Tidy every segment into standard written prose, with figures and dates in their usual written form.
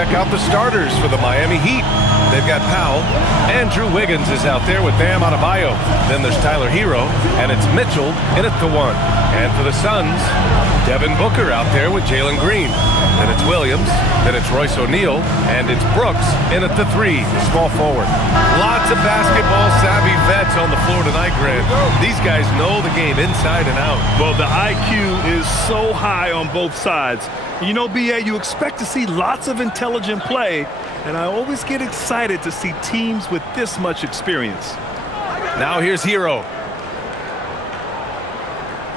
check out the starters for the Miami Heat. They've got Powell. Andrew Wiggins is out there with Bam Adebayo. Then there's Tyler Hero, and it's Mitchell in at the 1. And for the Suns, Devin Booker out there with Jalen Green. Then it's Williams, then it's Royce O'Neal, and it's Brooks in at the 3, small forward. Lots of basketball-savvy vets on the floor tonight, Grant. These guys know the game inside and out. Well, the IQ is so high on both sides. You know, BA, you expect to see lots of intelligent play, and I always get excited to see teams with this much experience. Now here's Hero.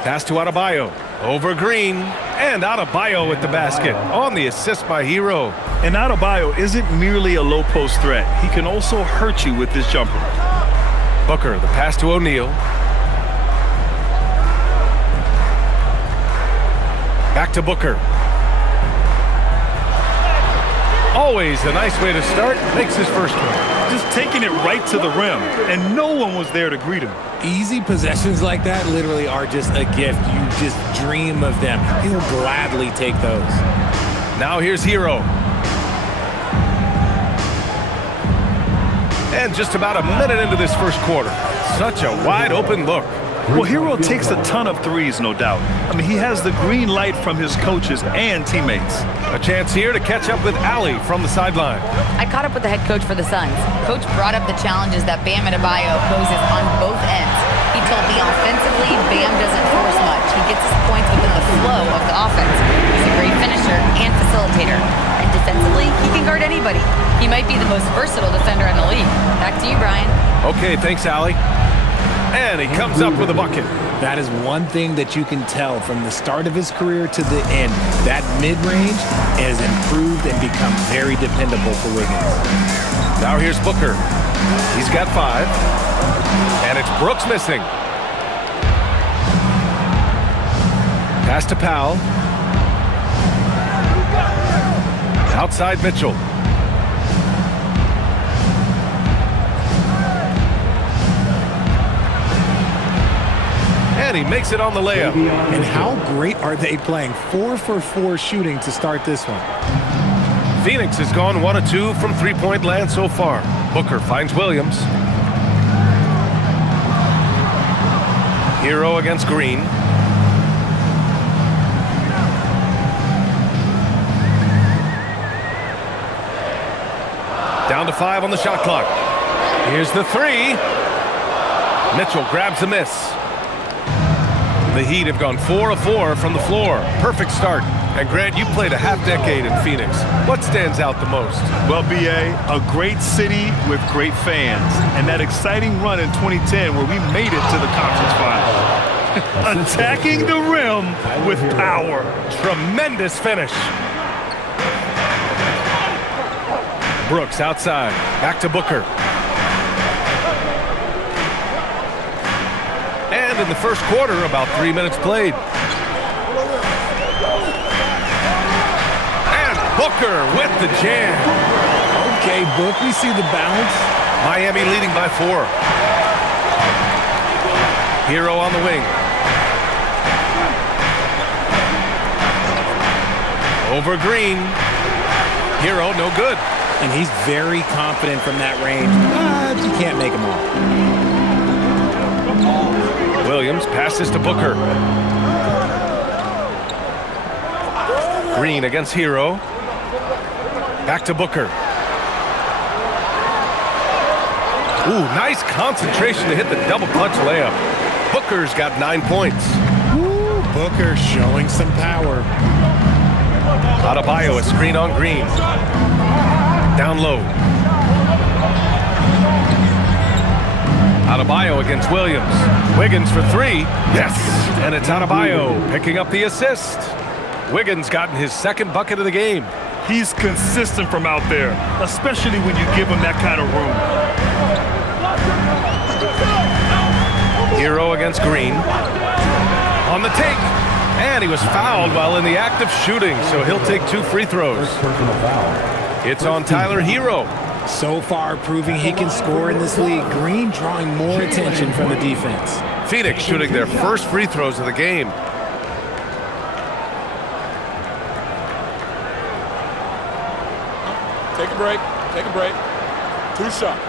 Pass to Adebayo. Over Green. And Adebayo with the basket on the assist by Hero. And Adebayo isn't merely a low-post threat. He can also hurt you with his jumper. Booker, the pass to O'Neal. Back to Booker. Always a nice way to start. Makes his first one. Just taking it right to the rim, and no one was there to greet him. Easy possessions like that literally are just a gift. You just dream of them. He'll gladly take those. Now here's Hero. And just about a minute into this first quarter. Such a wide open look. Well, Hero takes a ton of threes, no doubt. I mean, he has the green light from his coaches and teammates. A chance here to catch up with Allie from the sideline. I caught up with the head coach for the Suns. Coach brought up the challenges that Bam Adebayo poses on both ends. He told me offensively, Bam doesn't force much. He gets his points within the flow of the offense. He's a great finisher and facilitator. And defensively, he can guard anybody. He might be the most versatile defender in the league. Back to you, Brian. Okay, thanks, Allie. And he comes up with a bucket. That is one thing that you can tell from the start of his career to the end. That mid-range has improved and become very dependable for Wiggins. Now here's Booker. He's got 5. And it's Brooks missing. Pass to Powell. Outside Mitchell. And he makes it on the layup. And how great are they playing? 4 for 4 shooting to start this one. Phoenix has gone 1 of 2 from three-point land so far. Booker finds Williams. Hero against Green. Down to 5 on the shot clock. Here's the 3. Mitchell grabs a miss. The Heat have gone 4 of 4 from the floor. Perfect start. And Grant, you played a half-decade in Phoenix. What stands out the most? Well, BA, a great city with great fans. And that exciting run in 2010 where we made it to the conference final. Attacking the rim with power. Tremendous finish. Brooks outside. Back to Booker. And in the first quarter, about 3 minutes played. And Booker with the jam. Okay, Book, we see the bounce. Miami leading by 4. Hero on the wing. Over Green. Hero, no good. And he's very confident from that range. But you can't make him all. Williams passes to Booker. Green against Hero. Back to Booker. Ooh, nice concentration to hit the double clutch layup. Booker's got 9 points. Ooh, Booker showing some power. Adebayo, a screen on Green. Down low. Adebayo against Williams. Wiggins for 3. Yes! And it's Adebayo picking up the assist. Wiggins gotten his second bucket of the game. He's consistent from out there, especially when you give him that kind of room. Hero against Green. On the take. And he was fouled while in the act of shooting, so he'll take 2 free throws. It's on Tyler Hero. So far, proving he can score in this league. Green drawing more attention from the defense. Phoenix shooting their first free throws of the game. break. Take a break. 2 shots.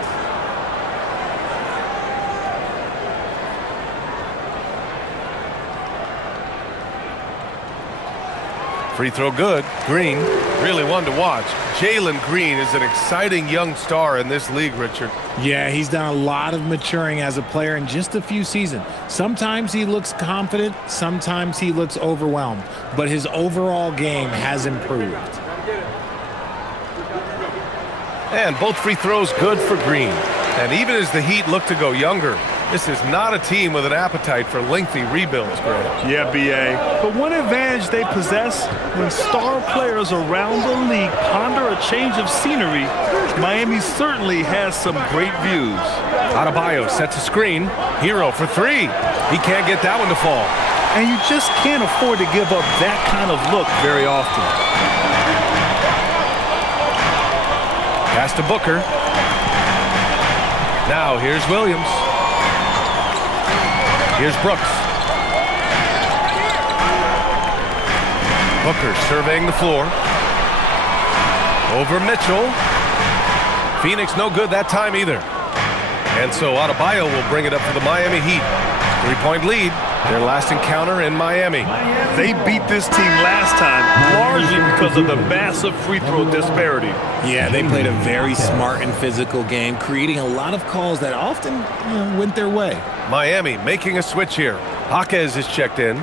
Free throw good. Green, really one to watch. Jalen Green is an exciting young star in this league, Richard. Yeah, he's done a lot of maturing as a player in just a few seasons. Sometimes he looks confident, sometimes he looks overwhelmed, but his overall game has improved. And both free throws good for Green. And even as the Heat look to go younger, this is not a team with an appetite for lengthy rebuilds, Grant. Yeah, B.A. But one advantage they possess, when star players around the league ponder a change of scenery, Miami certainly has some great views. Adebayo sets a screen. Hero for 3. He can't get that one to fall. And you just can't afford to give up that kind of look very often. Pass to Booker. Now here's Williams. Here's Brooks. Booker surveying the floor. Over Mitchell. Phoenix no good that time either. And so Adebayo will bring it up for the Miami Heat. 3-point lead. Their last encounter in Miami. They beat this team last time largely because of the massive free throw disparity. Yeah, they played a very smart and physical game, creating a lot of calls that often went their way. Miami making a switch here. Jaquez is checked in.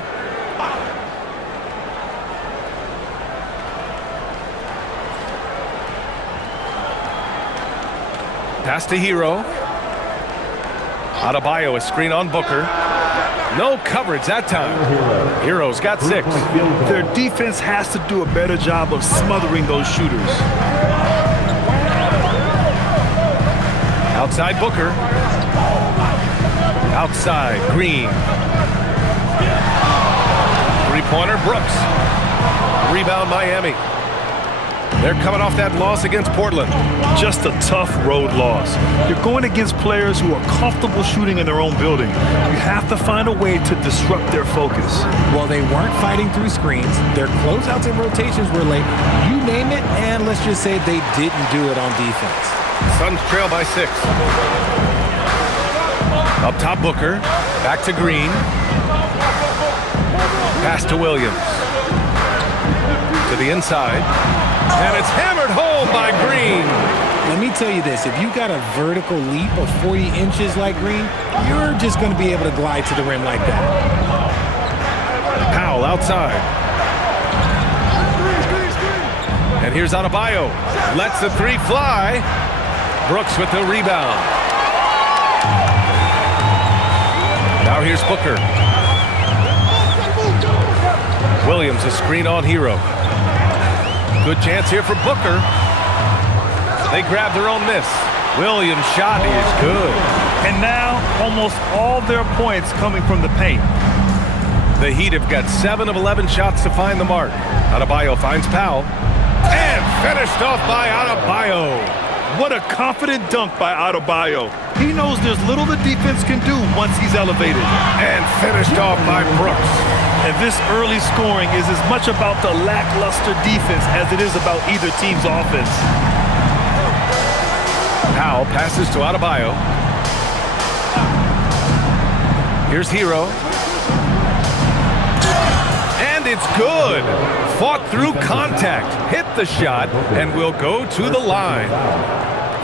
Pass to Hero. Adebayo, a screen on Booker. No coverage that time. Hero's got 6. Their defense has to do a better job of smothering those shooters. Outside Booker. Outside Green. 3-pointer Brooks. Rebound Miami. They're coming off that loss against Portland. Just a tough road loss. You're going against players who are comfortable shooting in their own building. You have to find a way to disrupt their focus. Well, they weren't fighting through screens. Their closeouts and rotations were late. You name it, and let's just say they didn't do it on defense. Suns trail by 6. Up top Booker. Back to Green. Pass to Williams. To the inside. And it's hammered home by Green. Let me tell you this, if you got a vertical leap of 40 inches like Green, you're just going to be able to glide to the rim like that. Powell outside. And here's Adebayo. Lets the 3 fly. Brooks with the rebound. Now here's Booker. Williams a screen on Hero. Good chance here for Booker. They grab their own miss. Williams' shot is good. And now almost all their points coming from the paint. The Heat have got 7 of 11 shots to find the mark. Adebayo finds Powell. And finished off by Adebayo. What a confident dunk by Adebayo. He knows there's little the defense can do once he's elevated. And finished off by Brooks. And this early scoring is as much about the lackluster defense as it is about either team's offense. Powell passes to Adebayo. Here's Hero. And it's good. Fought through contact, hit the shot, and will go to the line.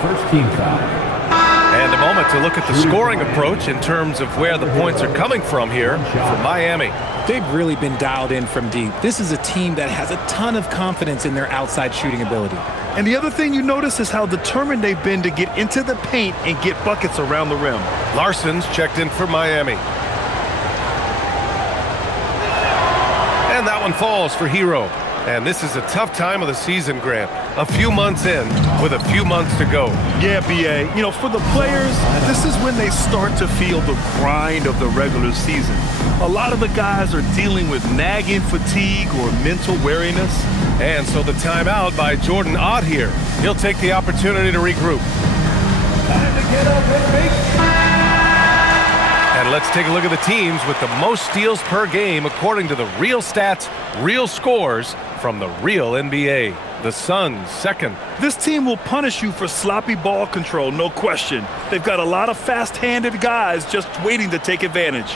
First team foul. And a moment to look at the scoring approach in terms of where the points are coming from here for Miami. They've really been dialed in from deep. This is a team that has a ton of confidence in their outside shooting ability. And the other thing you notice is how determined they've been to get into the paint and get buckets around the rim. Larson's checked in for Miami. And that one falls for Hero. And this is a tough time of the season, Grant. A few months in with a few months to go. Yeah, B.A. You know, for the players, this is when they start to feel the grind of the regular season. A lot of the guys are dealing with nagging fatigue or mental weariness. And so the timeout by Jordan Ott here. He'll take the opportunity to regroup. Time to get up and make. And let's take a look at the teams with the most steals per game according to the real stats, real scores from the real NBA. The Suns, second. This team will punish you for sloppy ball control, no question. They've got a lot of fast-handed guys just waiting to take advantage.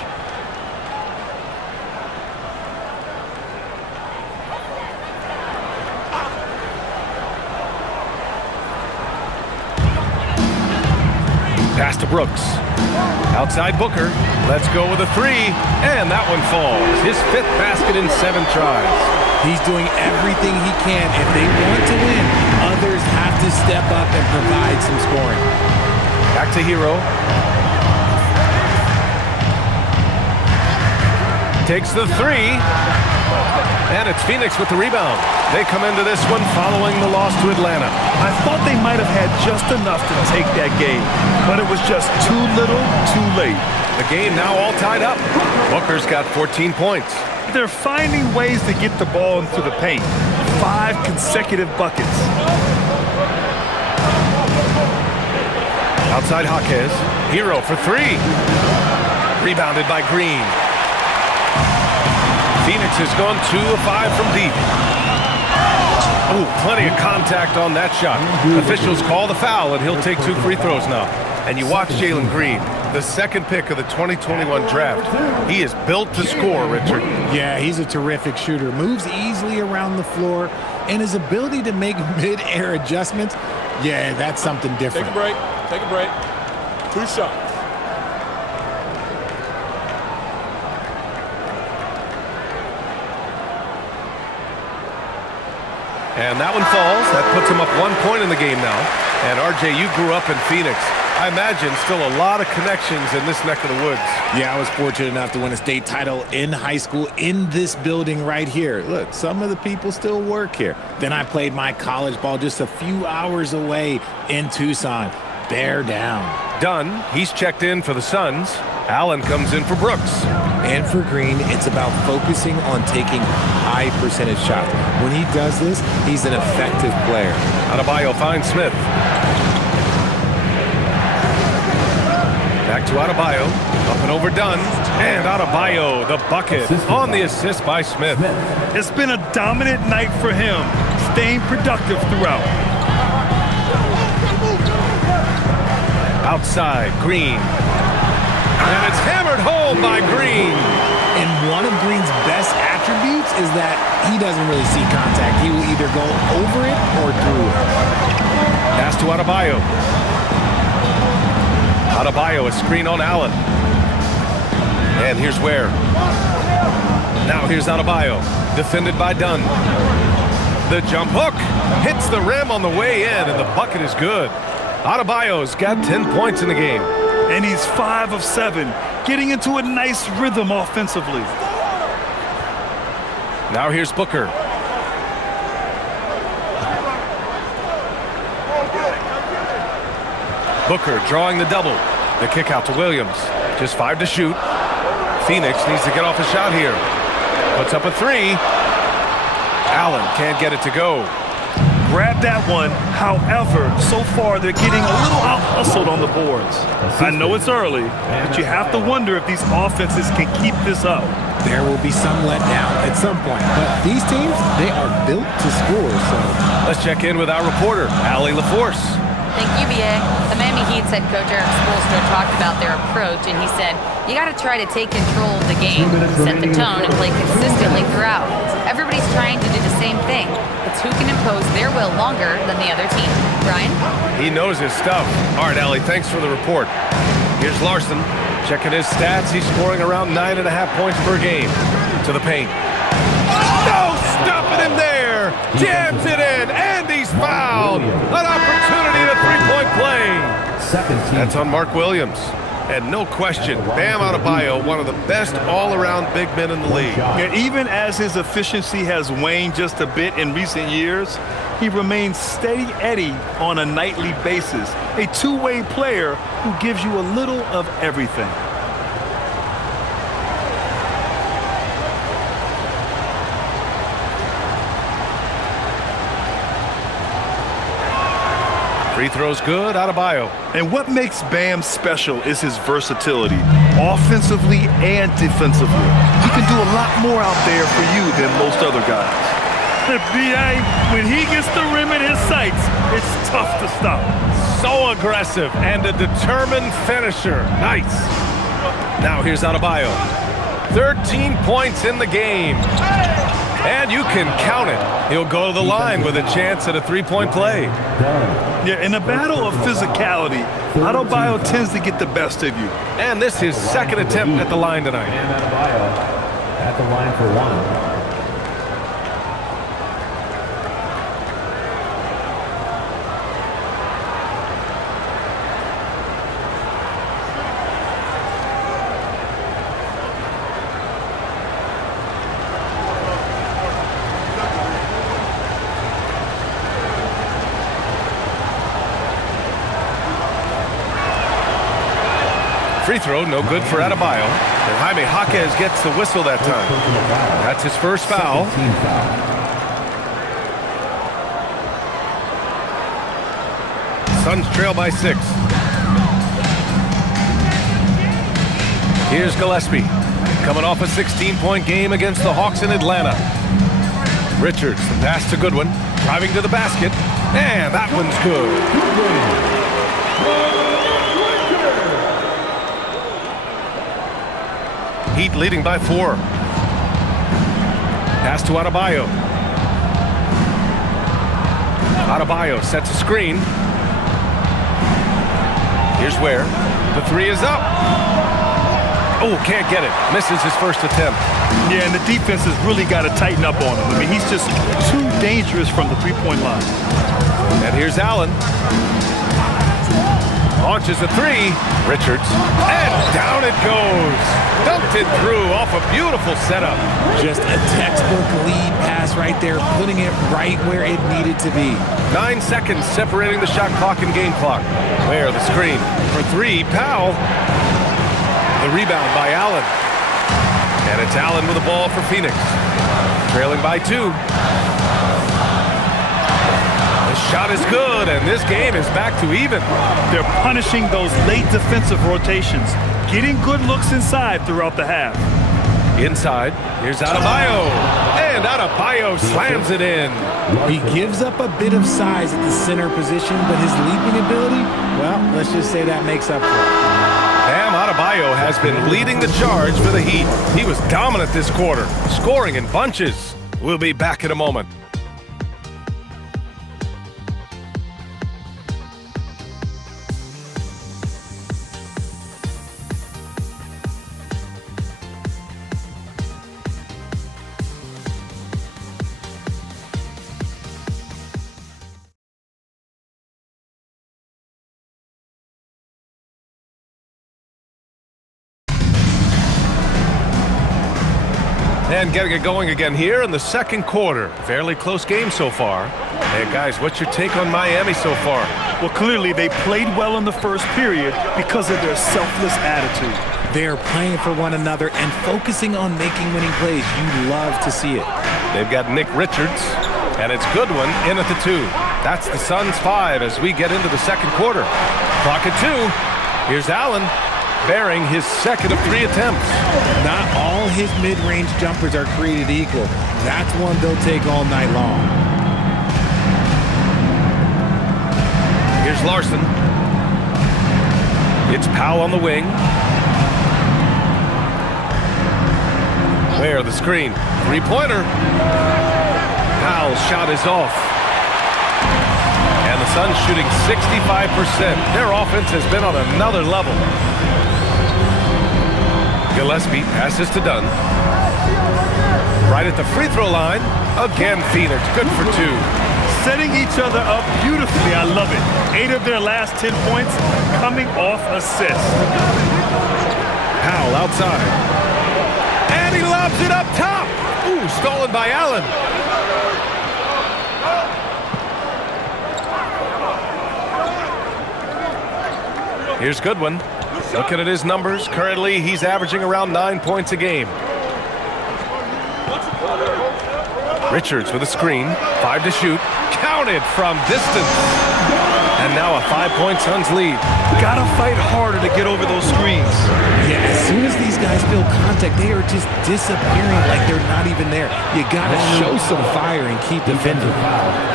Pass to Brooks. Outside Booker. Let's go with a three. And that one falls. His 5th basket in 7 tries. He's doing everything he can. If they want to win, others have to step up and provide some scoring. Back to Hero. Takes the three. And it's Phoenix with the rebound. They come into this one following the loss to Atlanta. I thought they might have had just enough to take that game, but it was just too little, too late. The game now all tied up. Booker's got 14 points. They're finding ways to get the ball into the paint. 5 consecutive buckets. Outside Jaquez. Hero for 3. Rebounded by Green. Phoenix has gone 2 of 5 from deep. Oh, plenty of contact on that shot. Officials call the foul, and he'll take 2 free throws now. And you watch Jalen Green, the 2nd pick of the 2021 draft. He is built to score, Richard. Yeah, he's a terrific shooter. Moves easily around the floor, and his ability to make mid-air adjustments, yeah, that's something different. Take a break. Take a break. 2 shots. And that one falls. That puts him up 1 point in the game now. And RJ, you grew up in Phoenix. I imagine still a lot of connections in this neck of the woods. Yeah, I was fortunate enough to win a state title in high school in this building right here. Look, some of the people still work here. Then I played my college ball just a few hours away in Tucson. Bear down. Dunn, he's checked in for the Suns. Allen comes in for Brooks. And for Green, it's about focusing on taking high percentage shots. When he does this, he's an effective player. Adebayo finds Smith. Back to Adebayo. Up and over Dunn. And Adebayo, the bucket, on the assist by Smith. It's been a dominant night for him, staying productive throughout. Outside, Green. And it's hammered home by Green. And one of Green's best attributes is that he doesn't really see contact. He will either go over it or through it. Pass to Adebayo. Adebayo, a screen on Allen. And here's Ware. Now here's Adebayo, defended by Dunn. The jump hook hits the rim on the way in, and the bucket is good. Adebayo's got 10 points in the game. And he's 5 of 7, getting into a nice rhythm offensively. Now here's Booker. Booker drawing the double. The kick out to Williams. Just 5 to shoot. Phoenix needs to get off a shot here. Puts up a 3. Allen can't get it to go. Grab that one. However, so far they're getting a little out-hustled on the boards. I know it's early, but you have to wonder if these offenses can keep this up. There will be some letdown at some point, but these teams, they are built to score, so. Let's check in with our reporter, Allie LaForce. Thank you, BA. The Miami Heat's head coach Eric Spoelstra talked about their approach, and he said, you got to try to take control of the game, set the tone, and play consistently throughout. Everybody's trying to do the same thing. It's who can impose their will longer than the other team. Brian? He knows his stuff. All right, Allie, thanks for the report. Here's Larson. Checking his stats. He's scoring around 9.5 points per game. To the paint. No stopping him there. Jams it in, and he's fouled. An opportunity to three-point play. That's on Mark Williams. And no question, Bam Adebayo, one of the best all-around big men in the league. Yeah, even as his efficiency has waned just a bit in recent years, he remains steady Eddie on a nightly basis. A two-way player who gives you a little of everything. Free throws good, Adebayo. And what makes Bam special is his versatility, offensively and defensively. He can do a lot more out there for you than most other guys. B.A., when he gets the rim in his sights, it's tough to stop. So aggressive and a determined finisher. Nice. Now here's Adebayo. 13 points in the game. And you can count it. He'll go to the line with a chance at a three-point play. Yeah, in a battle of physicality, Adebayo tends to get the best of you. And this is his second attempt at the line tonight. And Adebayo at the line for one. Free throw, no good for Adebayo. And Jaime Jaquez gets the whistle that time. That's his first foul. Suns trail by 6. Here's Gillespie, coming off a 16-point game against the Hawks in Atlanta. Richards, the pass to Goodwin, driving to the basket, and that one's good. Heat leading by 4. Pass to Adebayo. Adebayo sets a screen. Here's where. The three is up. Oh, can't get it. Misses his first attempt. Yeah, and the defense has really got to tighten up on him. I mean, he's just too dangerous from the three-point line. And here's Allen. Launches a three. Richards. And down it goes. Dumped it through off a beautiful setup. Just a textbook lead pass right there, putting it right where it needed to be. 9 seconds separating the shot clock and game clock. Where the screen for 3. Powell. The rebound by Allen. And it's Allen with the ball for Phoenix. Trailing by 2. The shot is good, and this game is back to even. They're punishing those late defensive rotations, getting good looks inside throughout the half. Inside, here's Adebayo. And Adebayo slams it in. He gives up a bit of size at the center position, but his leaping ability, well, let's just say that makes up for it. Bam Adebayo has been leading the charge for the Heat. He was dominant this quarter, scoring in bunches. We'll be back in a moment. And getting it going again here in the second quarter. Fairly close game so far. Hey, guys, what's your take on Miami so far? Well, clearly they played well in the first period because of their selfless attitude. They're playing for one another and focusing on making winning plays. You love to see it. They've got Nick Richards, and it's Goodwin in at the 2. That's the Suns' 5 as we get into the second quarter. Clock at 2. Here's Allen, bearing his second of 3 attempts. Not all his mid-range jumpers are created equal. That's one they'll take all night long. Here's Larson. It's Powell on the wing. Where the screen. Three-pointer. Powell's shot is off. And the Suns shooting 65%. Their offense has been on another level. Gillespie passes to Dunn. Right at the free throw line. Again, Phoenix. Good for 2. Setting each other up beautifully. I love it. 8 of their last 10 points coming off assists. Powell outside. And he lobs it up top. Ooh, stolen by Allen. Here's Goodwin. Looking at his numbers, currently he's averaging around 9 points a game. Richards with a screen, 5 to shoot, counted from distance. And now a 5-point Suns lead. Gotta fight harder to get over those screens. Yeah, as soon as these guys feel contact, like they are just disappearing, like they're not even there. You got to show some fire and keep defending.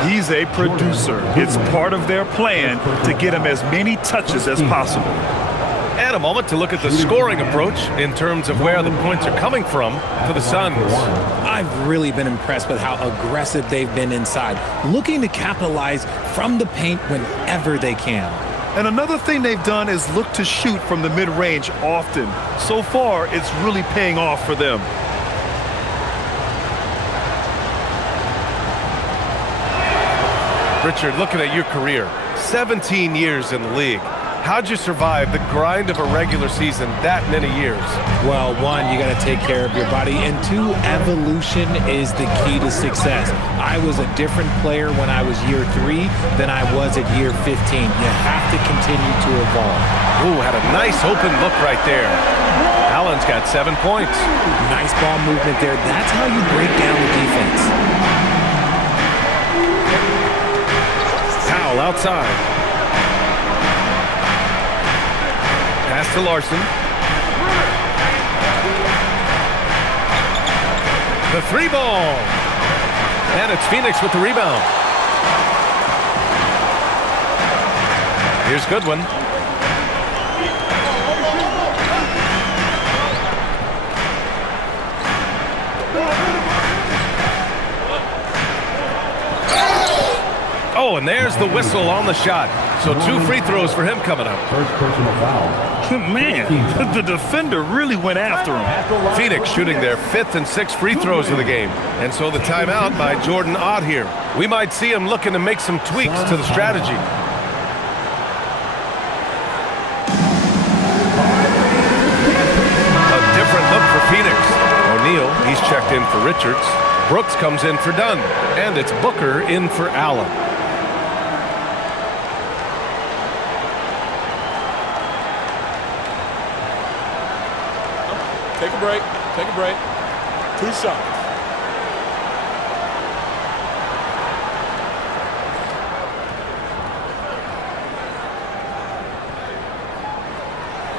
He's a producer. It's part of their plan to get him as many touches as possible. And a moment to look at the scoring approach in terms of where the points are coming from for the Suns. I've really been impressed with how aggressive they've been inside, looking to capitalize from the paint whenever they can. And another thing they've done is look to shoot from the mid-range often. So far, it's really paying off for them. Richard, looking at your career, 17 years in the league. How'd you survive the grind of a regular season that many years? Well, one, you got to take care of your body, and two, evolution is the key to success. I was a different player when I was year 3 than I was at year 15. You have to continue to evolve. Ooh, had a nice open look right there. Allen's got 7 points. Nice ball movement there. That's how you break down the defense. Powell outside. Pass to Larson. The 3 ball. And it's Phoenix with the rebound. Here's Goodwin. Oh, and there's the whistle on the shot. So 2 free throws for him coming up. First personal foul. Man, the defender really went after him. Phoenix shooting their 5th and 6th free throws of the game. And so the timeout by Jordan Ott here. We might see him looking to make some tweaks to the strategy. A different look for Phoenix. O'Neal, he's checked in for Richards. Brooks comes in for Dunn. And it's Booker in for Allen. Take a break. Take a break. 2 shots.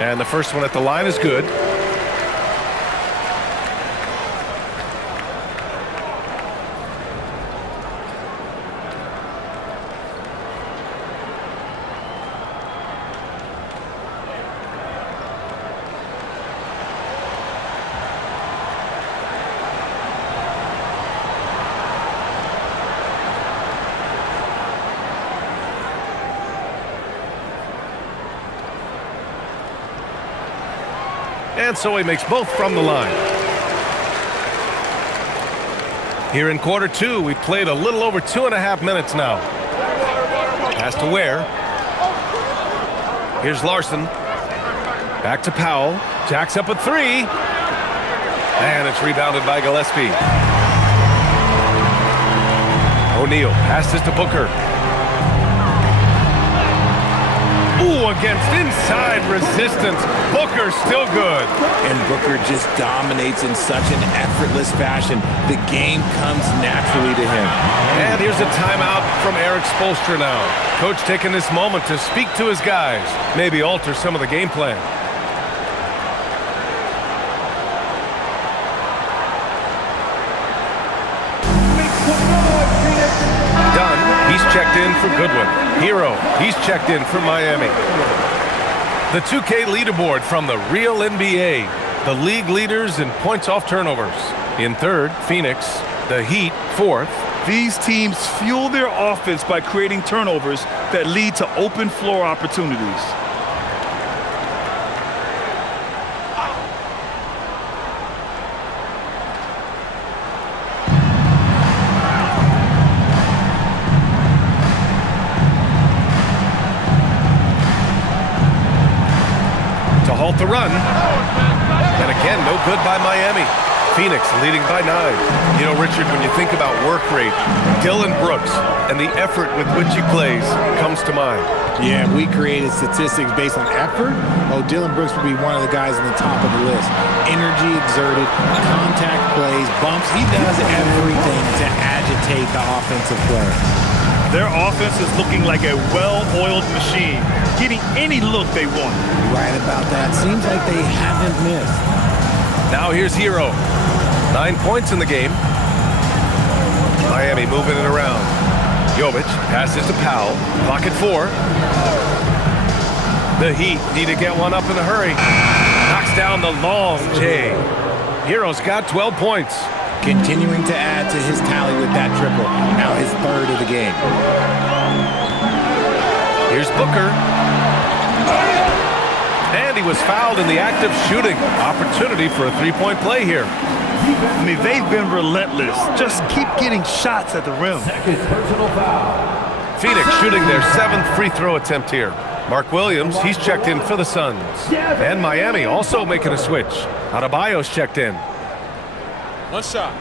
And the first one at the line is good. And so he makes both from the line. Here in quarter 2, we've played a little over 2.5 minutes now. Pass to Ware. Here's Larson. Back to Powell. Jacks up a 3. And it's rebounded by Gillespie. O'Neal passes to Booker. Ooh, against inside resistance. Booker still good. And Booker just dominates in such an effortless fashion. The game comes naturally to him. And here's a timeout from Eric Spoelstra now. Coach taking this moment to speak to his guys. Maybe alter some of the game plan. Dunn, he's checked in for Goodwin. Hero, he's checked in for Miami. The 2K leaderboard from the real NBA. The league leaders in points off turnovers. In 3rd, Phoenix. The Heat, 4th. These teams fuel their offense by creating turnovers that lead to open floor opportunities. To halt the run. And again, no good by Miami. Phoenix leading by 9. You know, Richard, when you think about work rate, Dillon Brooks and the effort with which he plays comes to mind. Yeah, we created statistics based on effort. Oh, Dillon Brooks would be one of the guys on the top of the list. Energy exerted, contact plays, bumps. He does everything to agitate the offensive play. Their offense is looking like a well-oiled machine, getting any look they want. Right about that. Seems like they haven't missed. Now here's Hero. 9 points in the game. Miami moving it around. Jovic passes to Powell. Clock at 4. The Heat need to get one up in a hurry. Knocks down the long J. Hero's got 12 points. Continuing to add to his tally with that triple. Now his third of the game. Here's Booker. And he was fouled in the act of shooting. Opportunity for a three-point play here. I mean, they've been relentless. Just keep getting shots at the rim. Second personal foul. Phoenix shooting their 7th free throw attempt here. Mark Williams, he's checked in for the Suns. And Miami also making a switch. Adebayo's checked in. One shot.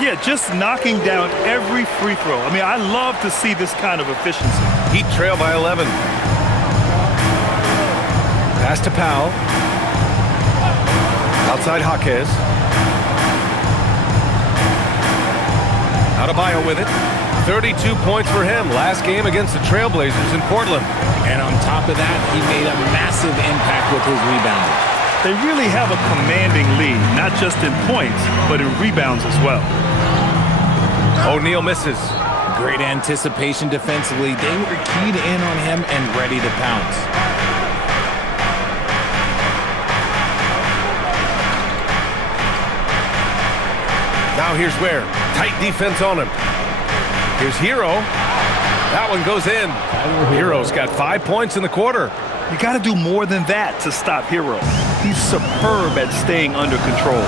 Yeah, just knocking down every free throw. I mean, I love to see this kind of efficiency. Heat trail by 11. Pass to Powell. Outside Jaquez. Adebayo with it. 32 points for him last game against the Trailblazers in Portland. And on top of that, he made a massive impact with his rebounding. They really have a commanding lead, not just in points, but in rebounds as well. O'Neal misses. Great anticipation defensively. They were keyed in on him and ready to pounce. Now here's Ware. Tight defense on him. Here's Hero. That one goes in. Hero's got 5 points in the quarter. You got to do more than that to stop Hero. He's superb at staying under control.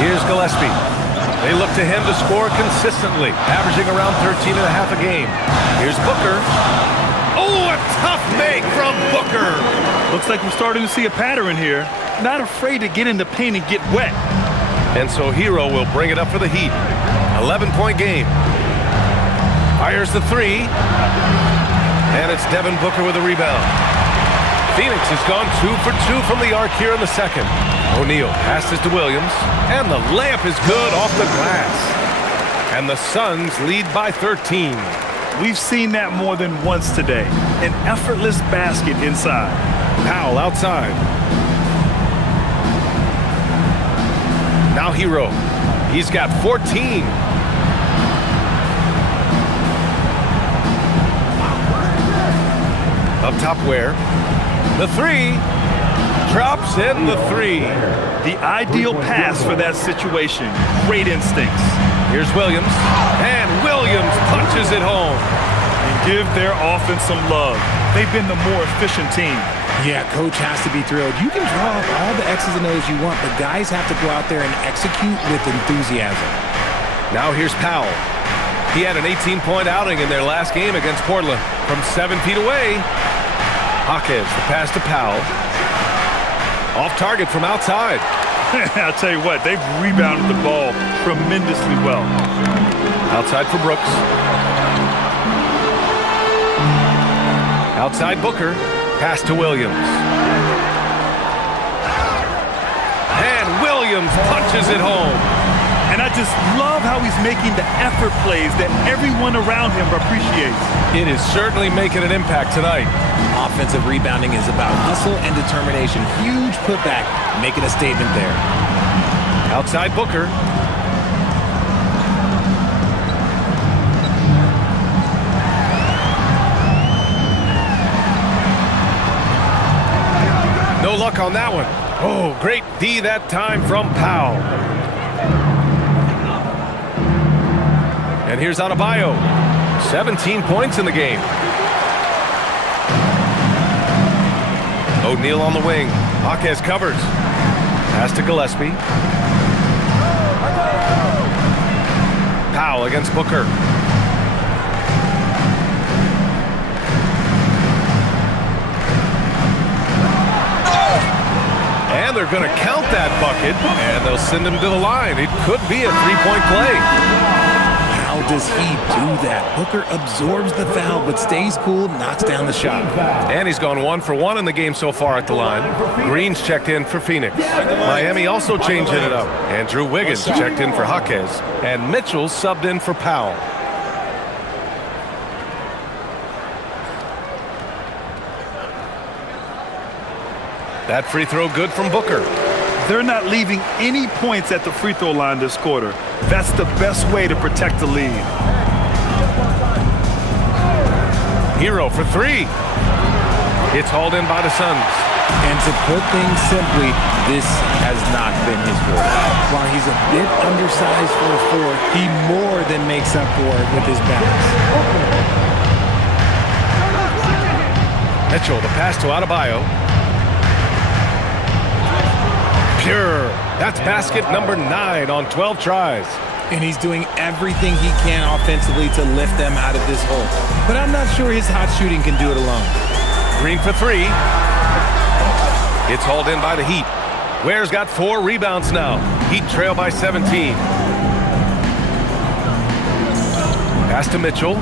Here's Gillespie. They look to him to score consistently, averaging around 13.5 a game. Here's Booker. Oh, a tough make from Booker. Looks like we're starting to see a pattern here. Not afraid to get in the paint and get wet. And so Hero will bring it up for the Heat. 11-point game. Fires the three. And it's Devin Booker with a rebound. Phoenix has gone 2 for 2 from the arc here in the second. O'Neal passes to Williams. And the layup is good off the glass. And the Suns lead by 13. We've seen that more than once today. An effortless basket inside. Powell outside. Now Hero. He's got 14. Up top Ware. The three. Drops in the three. The ideal pass for that situation. Great instincts. Here's Williams. And Williams punches it home. And give their offense some love. They've been the more efficient team. Yeah, coach has to be thrilled. You can draw up all the X's and O's you want, but guys have to go out there and execute with enthusiasm. Now here's Powell. He had an 18-point outing in their last game against Portland. From 7 feet away, Jaquez, the pass to Powell. Off target from outside. I'll tell you what, they've rebounded the ball tremendously well. Outside for Brooks. Outside Booker. Pass to Williams. And Williams punches it home. And I just love how he's making the effort plays that everyone around him appreciates. It is certainly making an impact tonight. Offensive rebounding is about hustle and determination. Huge putback, making a statement there. Outside Booker. No luck on that one. Oh, great D that time from Powell. And here's Adebayo. 17 points in the game. O'Neal on the wing. Jaquez covers. Pass to Gillespie. Powell against Booker. And they're going to count that bucket, and they'll send him to the line. It could be a three-point play. How does he do that? Booker absorbs the foul, but stays cool, knocks down the shot. And he's gone 1 for 1 in the game so far at the line. Green's checked in for Phoenix. Miami also changing it up. Andrew Wiggins checked in for Jaquez. And Mitchell subbed in for Powell. That free throw good from Booker. They're not leaving any points at the free throw line this quarter. That's the best way to protect the lead. Hero for 3. It's hauled in by the Suns. And to put things simply, this has not been his quarter. While he's a bit undersized for a 4, he more than makes up for it with his bounce. Mitchell, the pass to Adebayo. Pure. That's basket number 9 on 12 tries. And he's doing everything he can offensively to lift them out of this hole. But I'm not sure his hot shooting can do it alone. Green for 3. It's hauled in by the Heat. Ware's got 4 rebounds now. Heat trail by 17. Pass to Mitchell.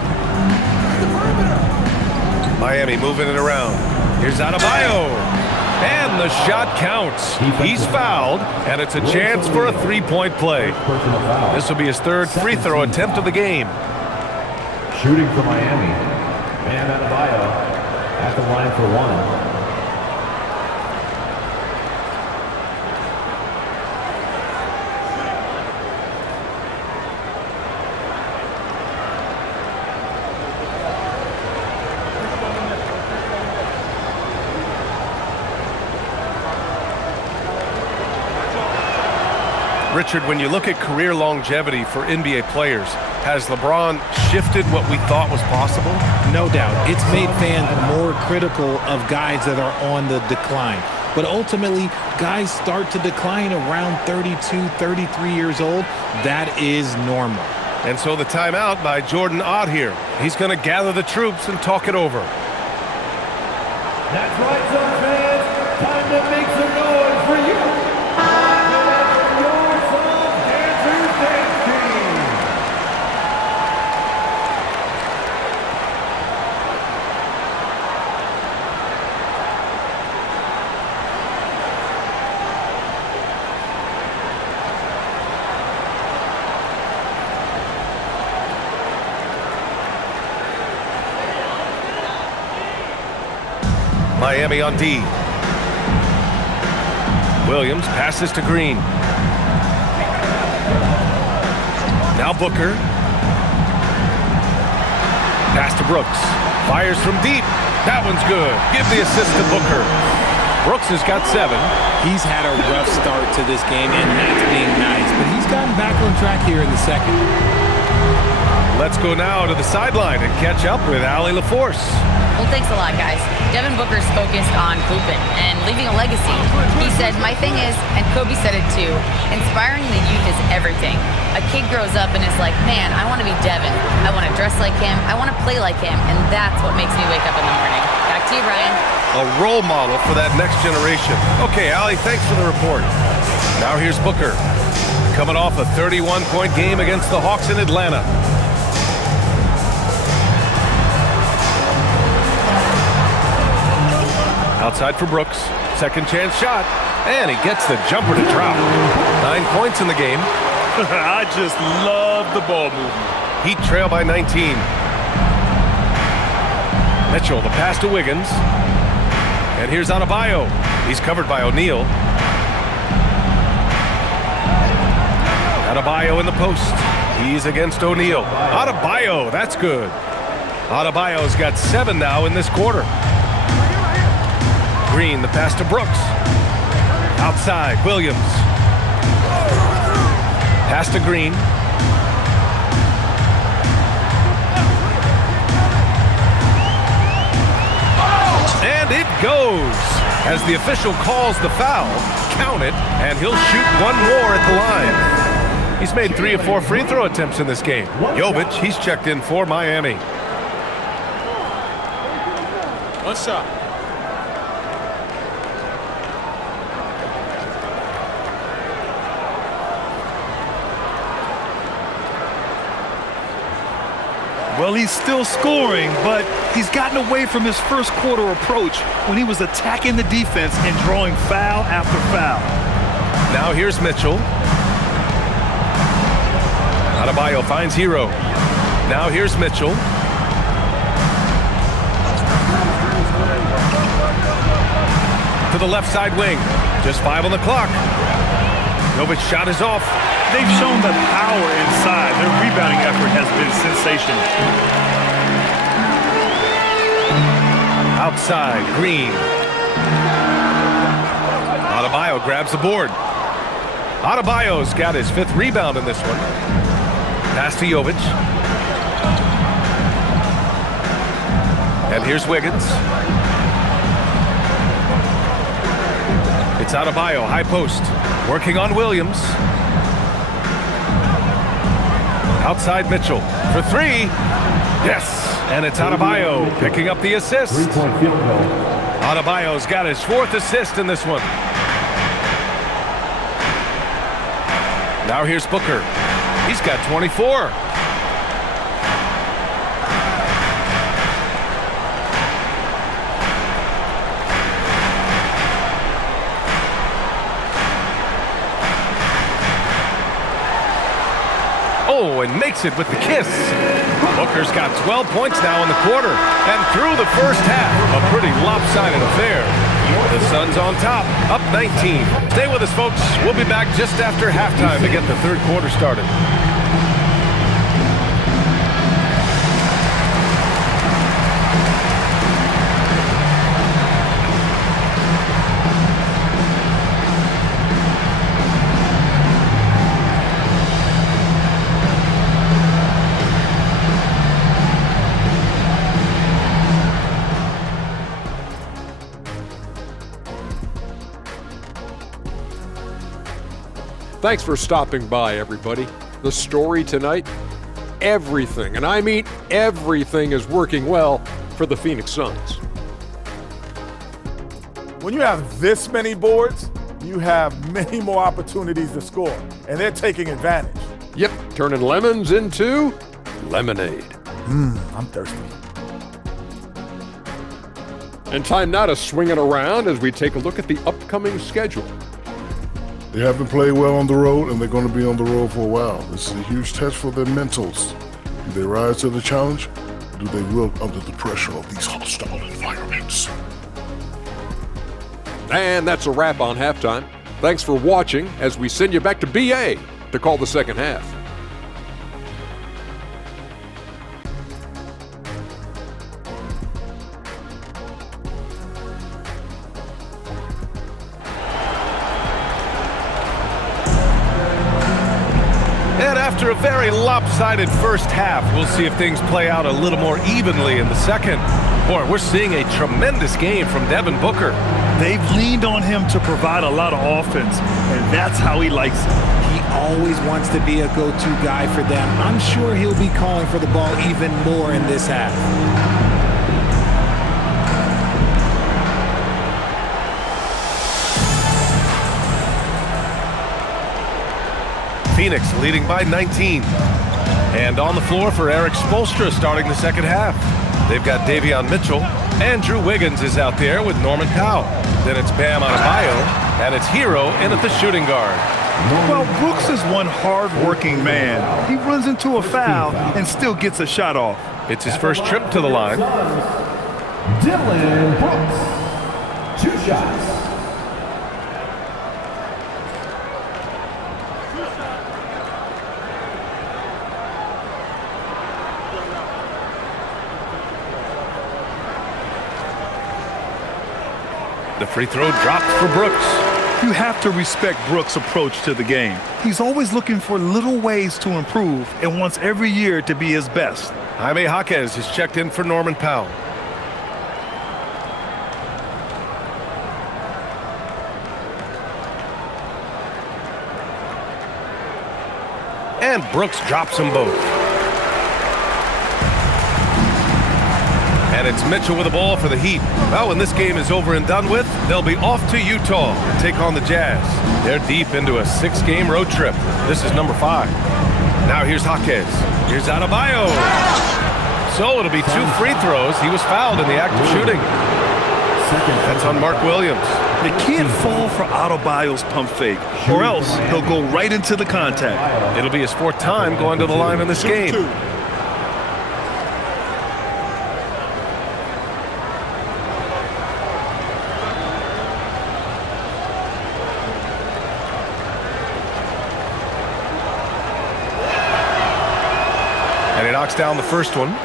Miami moving it around. Here's Adebayo. And the shot counts. He's fouled, and it's a chance for a 3-point play. This will be his 3rd free throw attempt of the game. Shooting for Miami. Bam Adebayo at the line for 1. Richard, when you look at career longevity for NBA players, has LeBron shifted what we thought was possible? No doubt. It's made fans more critical of guys that are on the decline. But ultimately, guys start to decline around 32, 33 years old. That is normal. And so the timeout by Jordan Ott here. He's going to gather the troops and talk it over. That's right, Suns fans. Time to make some noise for you. Miami on D. Williams passes to Green. Now Booker. Pass to Brooks. Fires from deep. That one's good. Give the assist to Booker. Brooks has got 7. He's had a rough start to this game, and that's being nice. But he's gotten back on track here in the second. Let's go now to the sideline and catch up with Allie LaForce. Well, thanks a lot, guys. Devin Booker's focused on hooping and leaving a legacy. He said, my thing is, and Kobe said it too, inspiring the youth is everything. A kid grows up and is like, man, I want to be Devin. I want to dress like him. I want to play like him. And that's what makes me wake up in the morning. Back to you, Brian. A role model for that next generation. Okay, Allie, thanks for the report. Now here's Booker. Coming off a 31-point game against the Hawks in Atlanta. Outside for Brooks. Second chance shot. And he gets the jumper to drop. 9 points in the game. I just love the ball movement. Heat trail by 19. Mitchell, the pass to Wiggins. And here's Adebayo. He's covered by O'Neal. Adebayo in the post. He's against O'Neal. Adebayo, that's good. Adebayo's got 7 now in this quarter. Green, the pass to Brooks. Outside, Williams. Pass to Green. And it goes. As the official calls the foul, count it, and he'll shoot 1 more at the line. He's made 3 or 4 free throw attempts in this game. Jovic, he's checked in for Miami. One shot. Well, he's still scoring, but he's gotten away from his first quarter approach when he was attacking the defense and drawing foul after foul. Now here's Mitchell. Adebayo finds Hero. Now here's Mitchell. To the left side wing. Just 5 on the clock. Novic's shot is off. They've shown the power inside. Their rebounding effort has been sensational. Outside, Green. Adebayo grabs the board. Adebayo's got his 5th rebound in this one. Pass to Jovic. And here's Wiggins. It's Adebayo, high post. Working on Williams. Outside Mitchell for 3. Yes, and it's Adebayo picking up the assist. 3-point field goal. Adebayo's got his 4th assist in this one. Now here's Booker. He's got 24. Oh, and makes it with the kiss. Booker's got 12 points now in the quarter. And through the first half, a pretty lopsided affair. The Suns on top, up 19. Stay with us, folks. We'll be back just after halftime to get the 3rd quarter started. Thanks for stopping by, everybody. The story tonight, everything, and I mean everything, is working well for the Phoenix Suns. When you have this many boards, you have many more opportunities to score, and they're taking advantage. Yep, turning lemons into lemonade. I'm thirsty. And time now to swing it around as we take a look at the upcoming schedule. They haven't played well on the road, and they're going to be on the road for a while. This is a huge test for their mentals. Do they rise to the challenge, or do they wilt under the pressure of these hostile environments? And that's a wrap on halftime. Thanks for watching as we send you back to BA to call the second half. After a very lopsided first half, we'll see if things play out a little more evenly in the second. Boy, we're seeing a tremendous game from Devin Booker. They've leaned on him to provide a lot of offense, and that's how he likes it. He always wants to be a go-to guy for them. I'm sure he'll be calling for the ball even more in this half. Phoenix leading by 19. And on the floor for Eric Spoelstra starting the second half. They've got Davion Mitchell. Andrew Wiggins is out there with Norman Powell. Then it's Bam Adebayo, and it's Hero in at the shooting guard. Well, Brooks is one hard-working man. He runs into a foul and still gets a shot off. It's his first trip to the line. Dylan Brooks. 2 shots. The free throw dropped for Brooks. You have to respect Brooks' approach to the game. He's always looking for little ways to improve and wants every year to be his best. Jaime Jaquez is checked in for Norman Powell. And Brooks drops them both. And it's Mitchell with the ball for the Heat. Well, when this game is over and done with, they'll be off to Utah to take on the Jazz. They're deep into a 6-game road trip. This is number 5. Now here's Jaquez. Here's Adebayo. So it'll be 2 free throws. He was fouled in the act of shooting. That's on Mark Williams. They can't fall for Adebayo's pump fake, or else he'll go right into the contact. It'll be his 4th time going to the line in this game. And he knocks down the first one.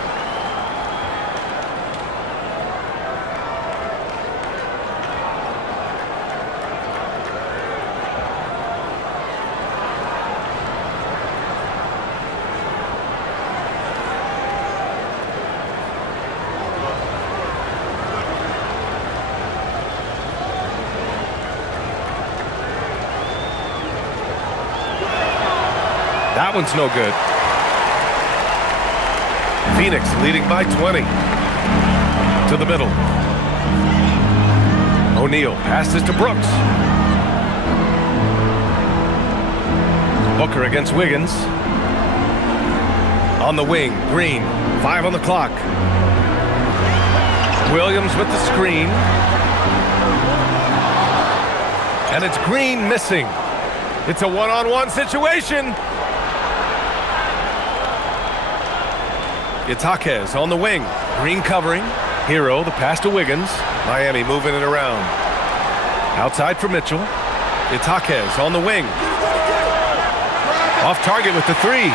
That one's no good. Phoenix leading by 20. To the middle. O'Neal passes to Brooks. Booker against Wiggins. On the wing, Green. 5 on the clock. Williams with the screen. And it's Green missing. It's a one-on-one situation. Itakes on the wing. Green covering. Hero, the pass to Wiggins. Miami moving it around. Outside for Mitchell. Itakes on the wing. Off target with the 3.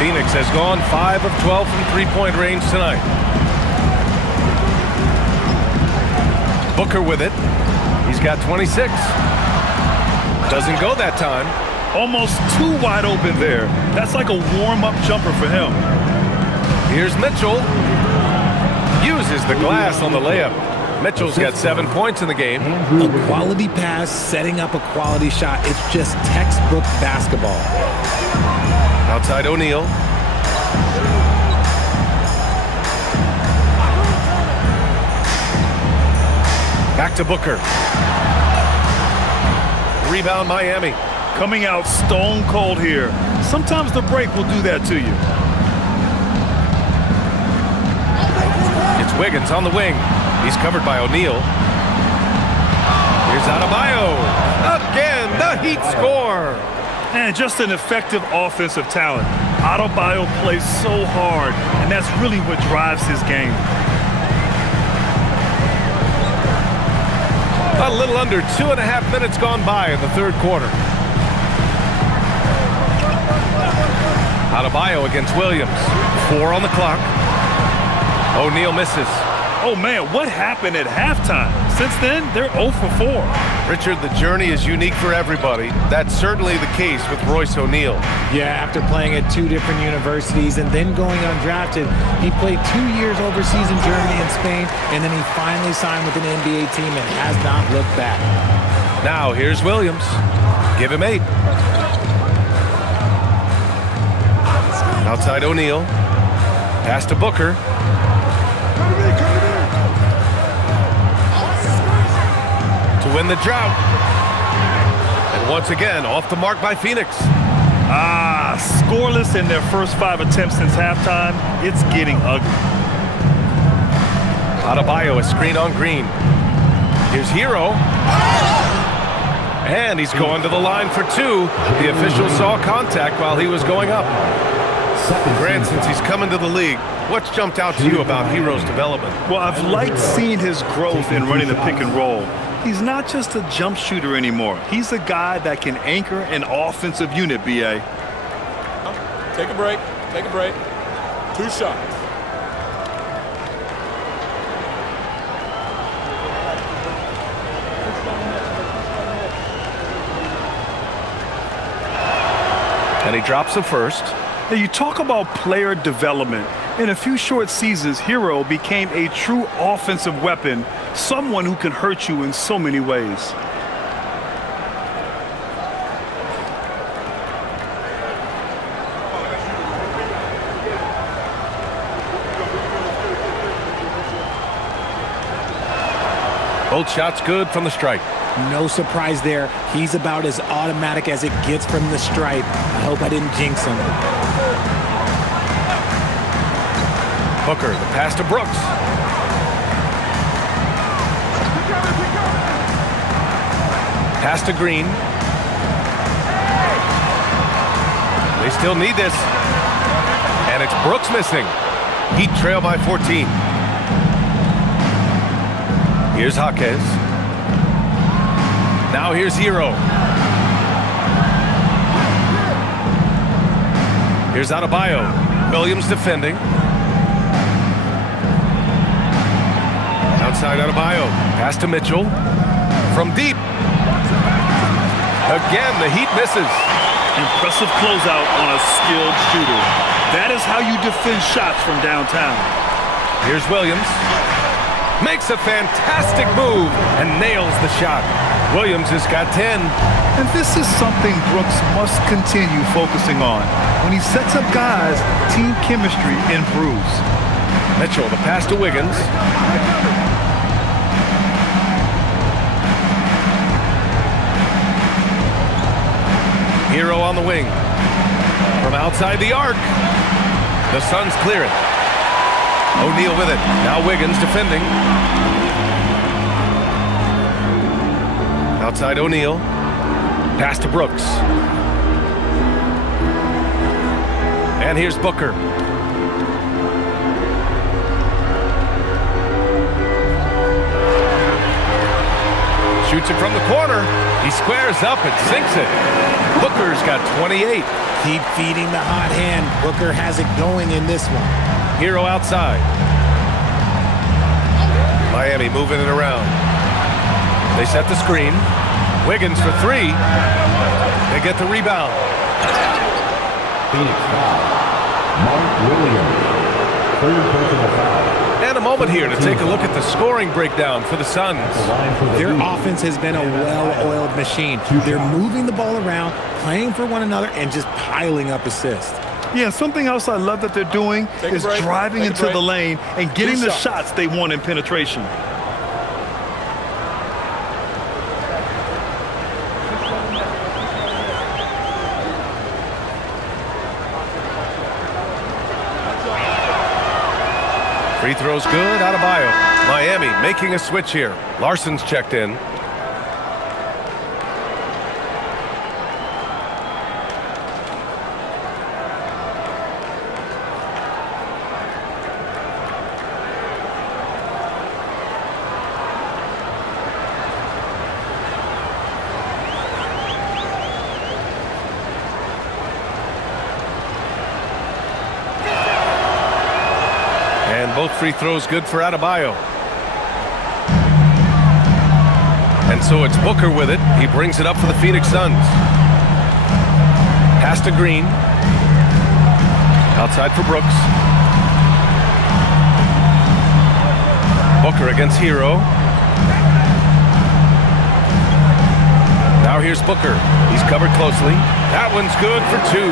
Phoenix has gone 5 of 12 from three-point range tonight. Booker with it. He's got 26. Doesn't go that time. Almost too wide open there. That's like a warm-up jumper for him. Here's Mitchell. Uses the glass on the layup. Mitchell's got 7 points in the game. A quality pass, setting up a quality shot. It's just textbook basketball. Outside O'Neal. Back to Booker. Rebound Miami. Coming out stone cold here. Sometimes the break will do that to you. It's Wiggins on the wing. He's covered by O'Neal. Here's Adebayo. Again, the Heat score. And just an effective offensive talent. Adebayo plays so hard, and that's really what drives his game. A little under 2.5 minutes gone by in the third quarter. Adebayo against Williams. 4 on the clock. O'Neal misses. Oh, man, what happened at halftime? Since then, they're 0 for 4. Richard, the journey is unique for everybody. That's certainly the case with Royce O'Neal. Yeah, after playing at 2 different universities and then going undrafted, he played 2 years overseas in Germany and Spain, and then he finally signed with an NBA team and has not looked back. Now, here's Williams. Give him 8. Outside O'Neal. Pass to Booker. To win the drought. And once again, off the mark by Phoenix. Scoreless in their first 5 attempts since halftime. It's getting ugly. Adebayo, a screen on Green. Here's Hero. And he's going to the line for 2. The official saw contact while he was going up. Grant, since he's come into the league, what's jumped out to you about Hero's development? Well, I've liked seeing his growth in running the pick and roll. He's not just a jump shooter anymore. He's a guy that can anchor an offensive unit, B.A. Take a break. Take a break. 2 shots. And he drops the first. Now, you talk about player development. In a few short seasons, Hero became a true offensive weapon, someone who can hurt you in so many ways. Both shots good from the stripe. No surprise there. He's about as automatic as it gets from the stripe. I hope I didn't jinx him. Booker, the pass to Brooks. Pass to Green. They still need this. And it's Brooks missing. Heat trail by 14. Here's Jaquez. Now here's Hero. Here's Adebayo. Williams defending. Outside Adebayo. Pass to Mitchell. From deep. Again, the Heat misses. Impressive closeout on a skilled shooter. That is how you defend shots from downtown. Here's Williams. Makes a fantastic move and nails the shot. Williams has got 10. And this is something Brooks must continue focusing on. When he sets up guys, team chemistry improves. Mitchell, the pass to Wiggins. Hero on the wing. From outside the arc. The Suns clear it. O'Neal with it. Now Wiggins defending. Outside O'Neal. Pass to Brooks. And here's Booker. Shoots it from the corner. He squares up and sinks it. Booker's got 28. Keep feeding the hot hand. Booker has it going in this one. Hero outside. Miami moving it around. They set the screen. Wiggins for three. They get the rebound. Phoenix foul. Mark Williams. Third personal foul. And a moment here to take a look at the scoring breakdown for the Suns. Their offense has been a well-oiled machine. They're moving the ball around, playing for one another, and just piling up assists. Yeah, something else I love that they're doing is driving into the lane and getting the shots they want in penetration. Free throws good, Adebayo. Miami making a switch here. Larson's checked in. Both free throws good for Adebayo. And so it's Booker with it. He brings it up for the Phoenix Suns. Pass to Green. Outside for Brooks. Booker against Hero. Now here's Booker. He's covered closely. That one's good for two.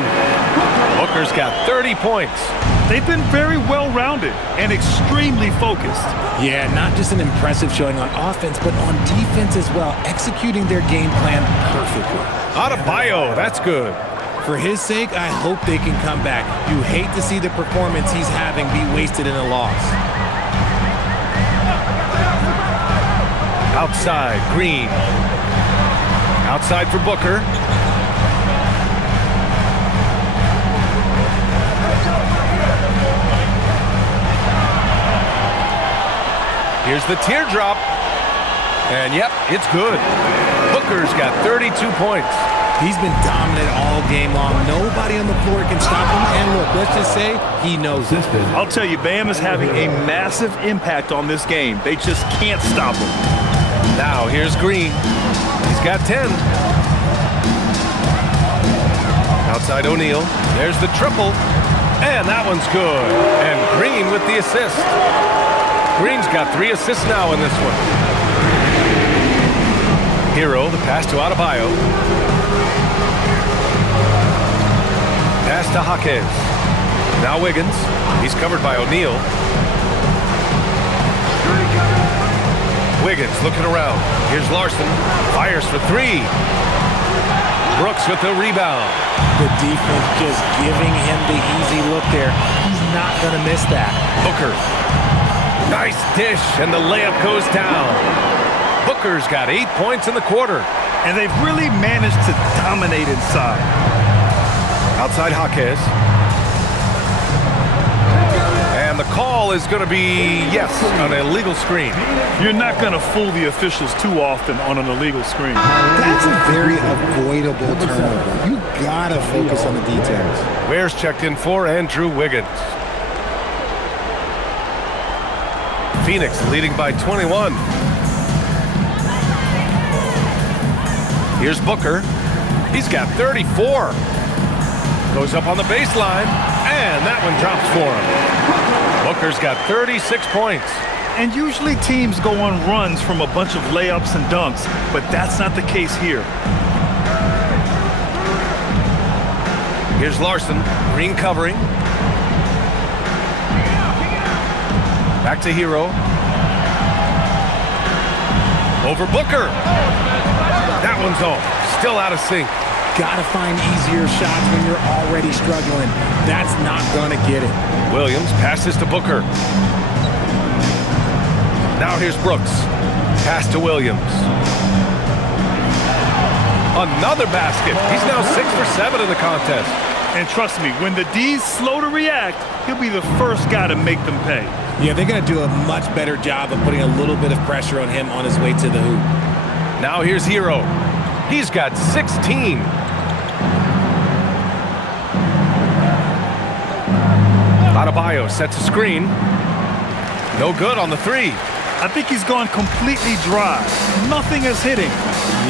Booker's got 30 points. They've been very well-rounded and extremely focused. Yeah, not just an impressive showing on offense, but on defense as well, executing their game plan perfectly. Adebayo, that's good. For his sake, I hope they can come back. You hate to see the performance he's having be wasted in a loss. Outside, Green. Outside for Booker. Here's the teardrop. And yep, it's good. Booker's got 32 points. He's been dominant all game long. Nobody on the floor can stop him. And look, let's just say he knows it. I'll tell you, Bam is having a massive impact on this game. They just can't stop him. Now here's Green. He's got 10. Outside O'Neal. There's the triple. And that one's good. And Green with the assist. Green's got 3 assists now in this one. Hero, the pass to Adebayo. Pass to Jaquez. Now Wiggins. He's covered by O'Neal. Wiggins looking around. Here's Larson. Fires for 3. Brooks with the rebound. The defense just giving him the easy look there. He's not going to miss that. Booker. Nice dish, and the layup goes down. Booker's got 8 points in the quarter. And they've really managed to dominate inside. Outside Jaquez. And the call is going to be, yes, an illegal screen. You're not going to fool the officials too often on an illegal screen. That's a very avoidable turnover. You got to focus on the details. Ware's checked in for Andrew Wiggins. Phoenix leading by 21. Here's Booker. He's got 34. Goes up on the baseline, and that one drops for him. Booker's got 36 points. And usually teams go on runs from a bunch of layups and dunks, but that's not the case here. Here's Larson, Green covering. Back to Hero. Over Booker. That one's off. Still out of sync. Got to find easier shots when you're already struggling. That's not going to get it. Williams passes to Booker. Now here's Brooks. Pass to Williams. Another basket. He's now 6 for 7 in the contest. And trust me, when the D's slow to react, he'll be the first guy to make them pay. Yeah, they're going to do a much better job of putting a little bit of pressure on him on his way to the hoop. Now here's Hero. He's got 16. Adebayo sets a screen. No good on the three. I think he's gone completely dry. Nothing is hitting.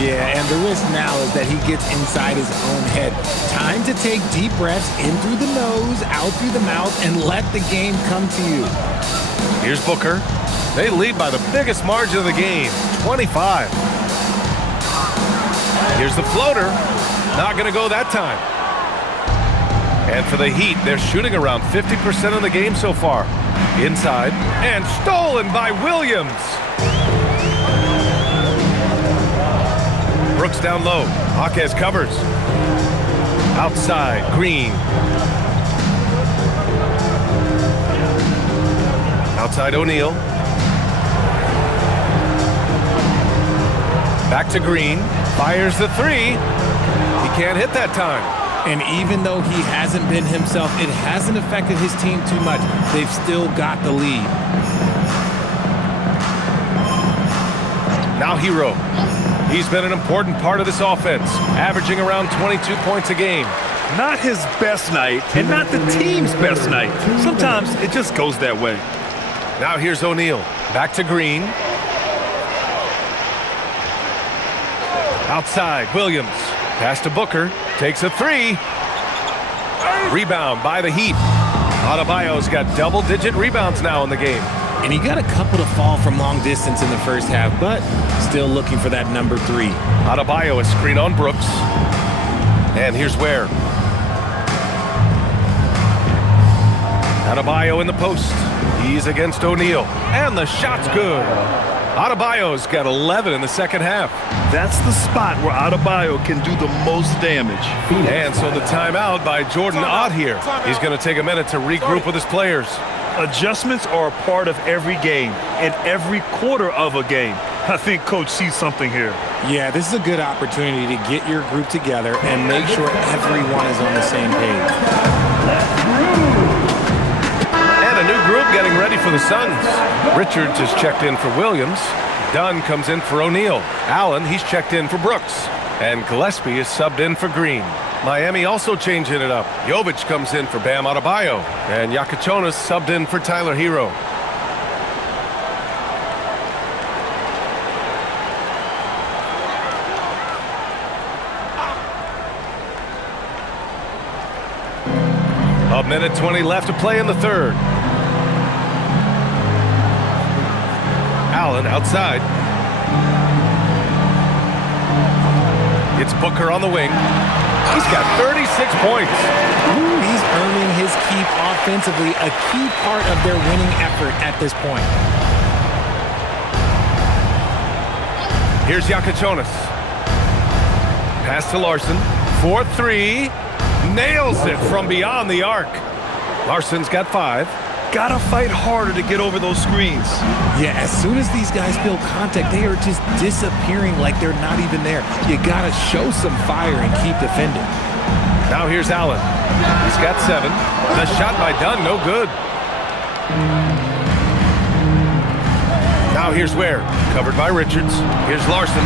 Yeah, and the risk now is that he gets inside his own head. Time to take deep breaths in through the nose, out through the mouth, and let the game come to you. Here's Booker. They lead by the biggest margin of the game, 25. Here's the floater. Not going to go that time. And for the Heat, they're shooting around 50% of the game so far. Inside, and stolen by Williams. Brooks down low. Jaquez covers. Outside, Green. Outside, O'Neal. Back to Green. Fires the three. He can't hit that time. And even though he hasn't been himself, it hasn't affected his team too much. They've still got the lead. Now Hero. He's been an important part of this offense, averaging around 22 points a game. Not his best night, and not the team's best night. Sometimes it just goes that way. Now here's O'Neal. Back to Green. Outside, Williams. Pass to Booker. Takes a three. Rebound by the Heat. Adebayo's got double-digit rebounds now in the game. And he got a couple to fall from long distance in the first half, but still looking for that number 3. Adebayo is screen on Brooks. And here's Ware. Adebayo in the post. He's against O'Neal. And the shot's good. Adebayo's got 11 in the second half. That's the spot where Adebayo can do the most damage. And so the timeout by Jordan Ott here. He's going to take a minute to regroup with his players. Adjustments are a part of every game and every quarter of a game. I think Coach sees something here. Yeah, this is a good opportunity to get your group together and make sure everyone is on the same page. And a new group getting ready for the Suns. Richards is checked in for Williams. Dunn comes in for O'Neal. Allen, he's checked in for Brooks. And Gillespie is subbed in for Green. Miami also changing it up. Jovic comes in for Bam Adebayo. And Yakachonis subbed in for Tyler Hero. A minute 20 left to play in the third. Allen outside. It's Booker on the wing. He's got 36 points. Ooh, he's earning his keep offensively, a key part of their winning effort at this point. Here's Yakachonis. Pass to Larson. 4-3. Nails it from beyond the arc. Larson's got 5. Gotta fight harder to get over those screens. Yeah, as soon as these guys feel contact, they are just disappearing like they're not even there. You gotta show some fire and keep defending. Now here's Allen. He's got 7. The shot by Dunn, no good. Now here's Ware, covered by Richards. Here's Larson.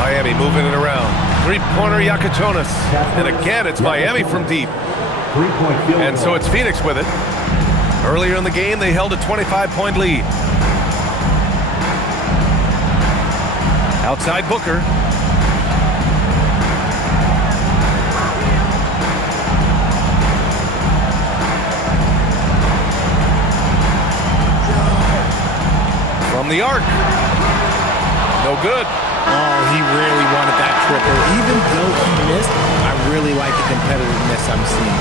Miami moving it around. Three-pointer Yakuchonis. And again, it's Miami from deep. And so it's Phoenix with it. Earlier in the game, they held a 25-point lead. Outside Booker. From the arc. No good. Oh, he really wanted that triple. Even though he missed, I really like the competitiveness I'm seeing.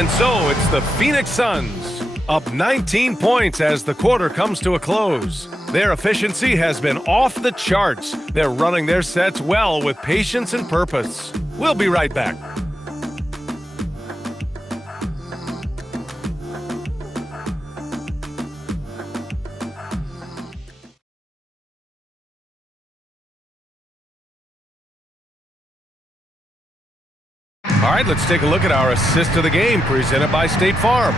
And so it's the Phoenix Suns up 19 points as the quarter comes to a close. Their efficiency has been off the charts. They're running their sets well with patience and purpose. We'll be right back. All right, let's take a look at our assist of the game presented by State Farm.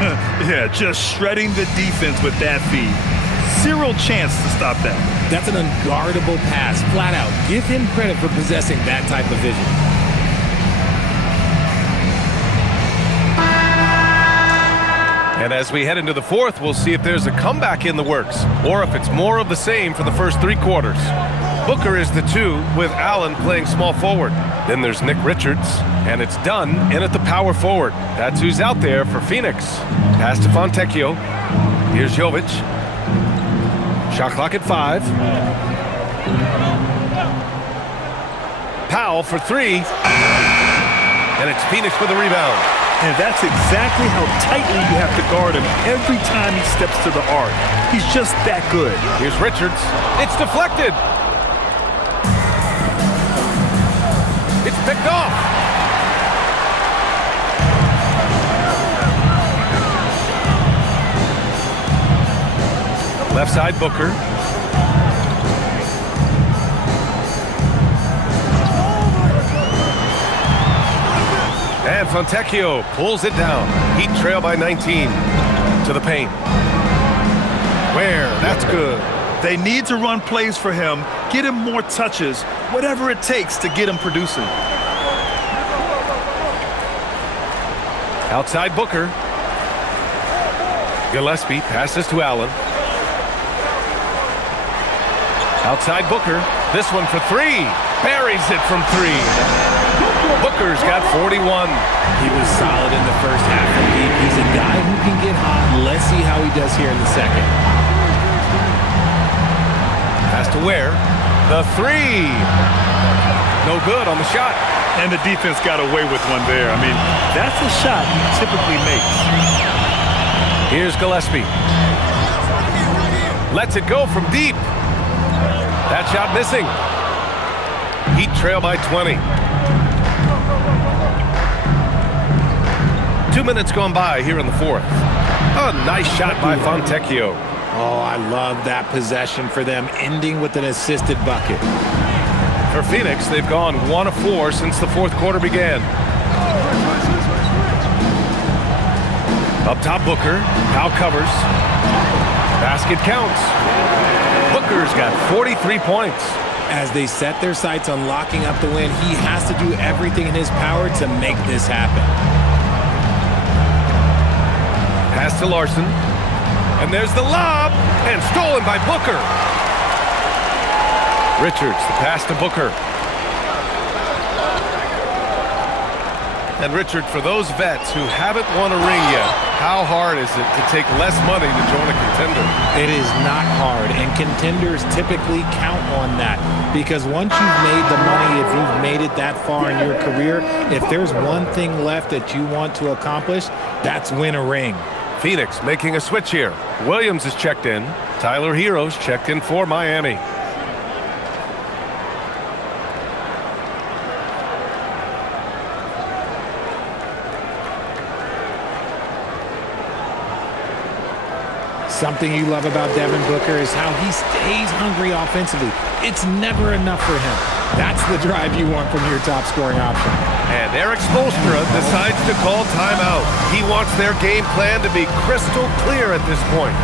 Yeah, just shredding the defense with that feed. Zero chance to stop that. That's an unguardable pass, flat out. Give him credit for possessing that type of vision. And as we head into the fourth, we'll see if there's a comeback in the works or if it's more of the same for the first 3 quarters. Booker is the 2 with Allen playing small forward. Then there's Nick Richards, and it's Dunn in at the power forward. That's who's out there for Phoenix. Pass to Fontecchio. Here's Jovic. Shot clock at 5. Powell for 3. And it's Phoenix with a rebound. And that's exactly how tightly you have to guard him every time he steps to the arc. He's just that good. Here's Richards. It's deflected. It's picked off. Left side, Booker. And Fontecchio pulls it down. Heat trail by 19. To the paint. Where? That's good. They need to run plays for him, get him more touches, whatever it takes to get him producing. Outside Booker. Gillespie passes to Allen. Outside Booker. This one for 3. Buries it from 3. Booker's got 41. He was solid in the first half from deep. He's a guy who can get hot. Let's see how he does here in the second. Pass to Ware. The 3. No good on the shot. And the defense got away with one there. I mean, that's a shot he typically makes. Here's Gillespie. Lets it go from deep. That shot missing. Heat trail by 20. 2 minutes gone by here in the fourth. A nice shot by Fontecchio. Oh, I love that possession for them, ending with an assisted bucket. For Phoenix, they've gone 1 of 4 since the fourth quarter began. Up top, Booker. Powell covers. Basket counts. Booker's got 43 points. As they set their sights on locking up the win, he has to do everything in his power to make this happen. Pass to Larson. And there's the lob. And stolen by Booker. Richards, the pass to Booker. And Richard, for those vets who haven't won a ring yet, how hard is it to take less money to join a contender? It is not hard, and contenders typically count on that. Because once you've made the money, if you've made it that far in your career, if there's one thing left that you want to accomplish, that's win a ring. Phoenix making a switch here. Williams is checked in. Tyler Hero's checked in for Miami. Something you love about Devin Booker is how he stays hungry offensively. It's never enough for him. That's the drive you want from your top scoring option. And Eric Spoelstra decides to call timeout. He wants their game plan to be crystal clear at this point.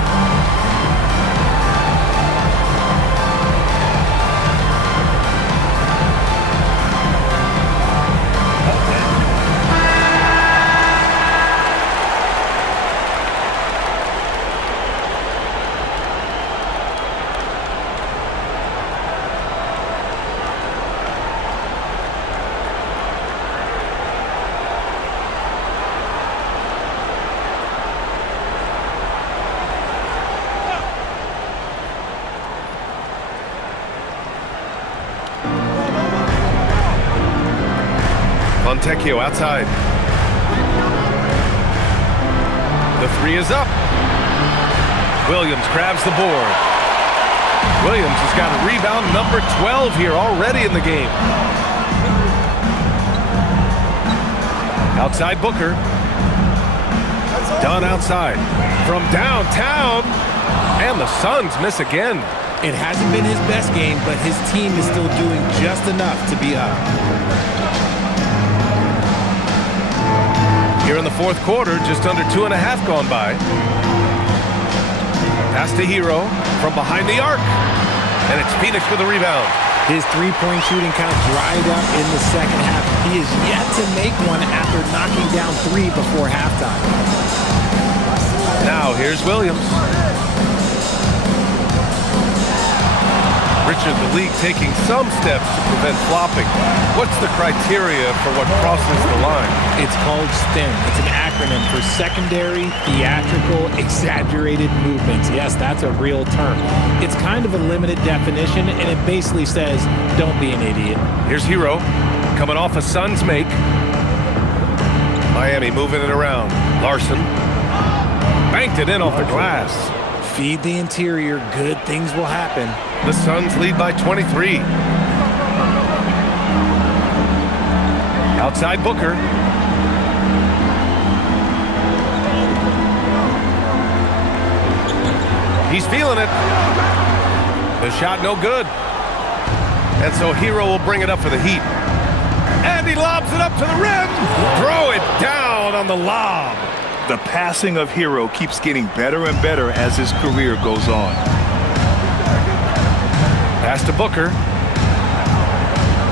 Fontecchio outside. The three is up. Williams grabs the board. Williams has got a rebound number 12 here already in the game. Outside Booker. Dunn outside. From downtown. And the Suns miss again. It hasn't been his best game, but his team is still doing just enough to be up. Here in the fourth quarter, just under 2.5 gone by. Pass to Hero from behind the arc. And it's Phoenix with a rebound. His three-point shooting count dried up in the second half. He is yet to make one after knocking down 3 before halftime. Now here's Williams. Richard, the league taking some steps to prevent flopping. What's the criteria for what crosses the line? It's called STEM. It's an acronym for secondary, theatrical, exaggerated movements. Yes, that's a real term. It's kind of a limited definition, and it basically says, don't be an idiot. Here's Hero, coming off a Suns make. Miami moving it around. Larson banked it in off the glass. Feed the interior, good things will happen. The Suns lead by 23. Outside Booker. He's feeling it. The shot no good. And so Hero will bring it up for the Heat. And he lobs it up to the rim. Throw it down on the lob. The passing of Hero keeps getting better and better as his career goes on. Pass to Booker.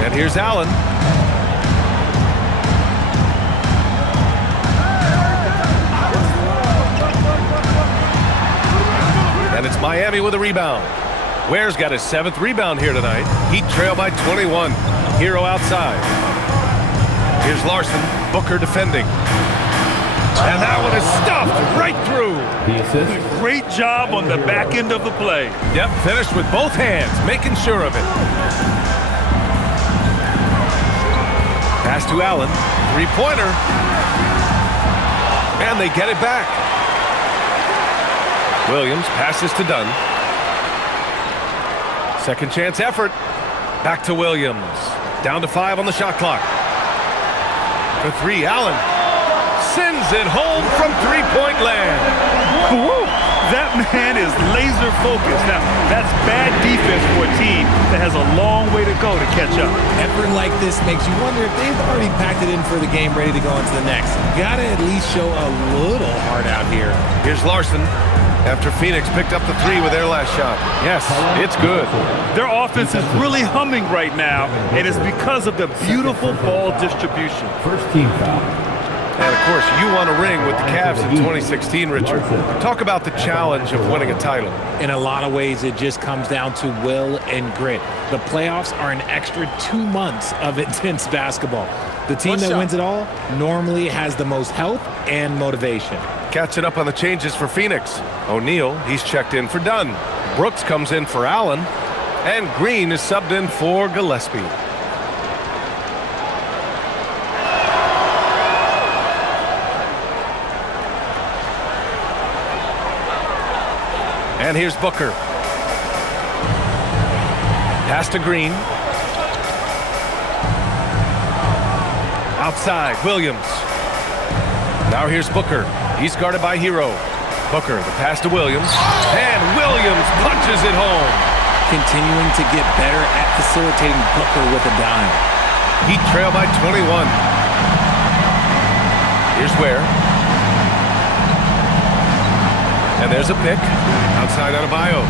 And here's Allen. And it's Miami with a rebound. Ware's got his 7th rebound here tonight. Heat trail by 21. Hero outside. Here's Larson. Booker defending. And that one is stuffed right through. The assist. Great job on the back end of the play. Yep, finished with both hands, making sure of it. Pass to Allen. Three-pointer. And they get it back. Williams passes to Dunn. Second chance effort. Back to Williams. Down to 5 on the shot clock. For 3, Allen sends it home from three-point land. Woo! That man is laser focused. Now, that's bad defense for a team that has a long way to go to catch up. Effort like this makes you wonder if they've already packed it in for the game, ready to go into the next. Gotta at least show a little heart out here. Here's Larson after Phoenix picked up the 3 with their last shot. Yes, it's good. Their offense is really humming right now, and it's because of the beautiful ball distribution. First team foul. And, of course, you won a ring with the Cavs in 2016, Richard. Talk about the challenge of winning a title. In a lot of ways, it just comes down to will and grit. The playoffs are an extra 2 months of intense basketball. The team that wins it all normally has the most health and motivation. Catching up on the changes for Phoenix. O'Neal, he's checked in for Dunn. Brooks comes in for Allen. And Green is subbed in for Gillespie. And here's Booker. Pass to Green. Outside, Williams. Now here's Booker. He's guarded by Hero. Booker, the pass to Williams. And Williams punches it home. Continuing to get better at facilitating Booker with a dime. Heat trail by 21. Here's Ware. And there's a pick. Outside Adebayo.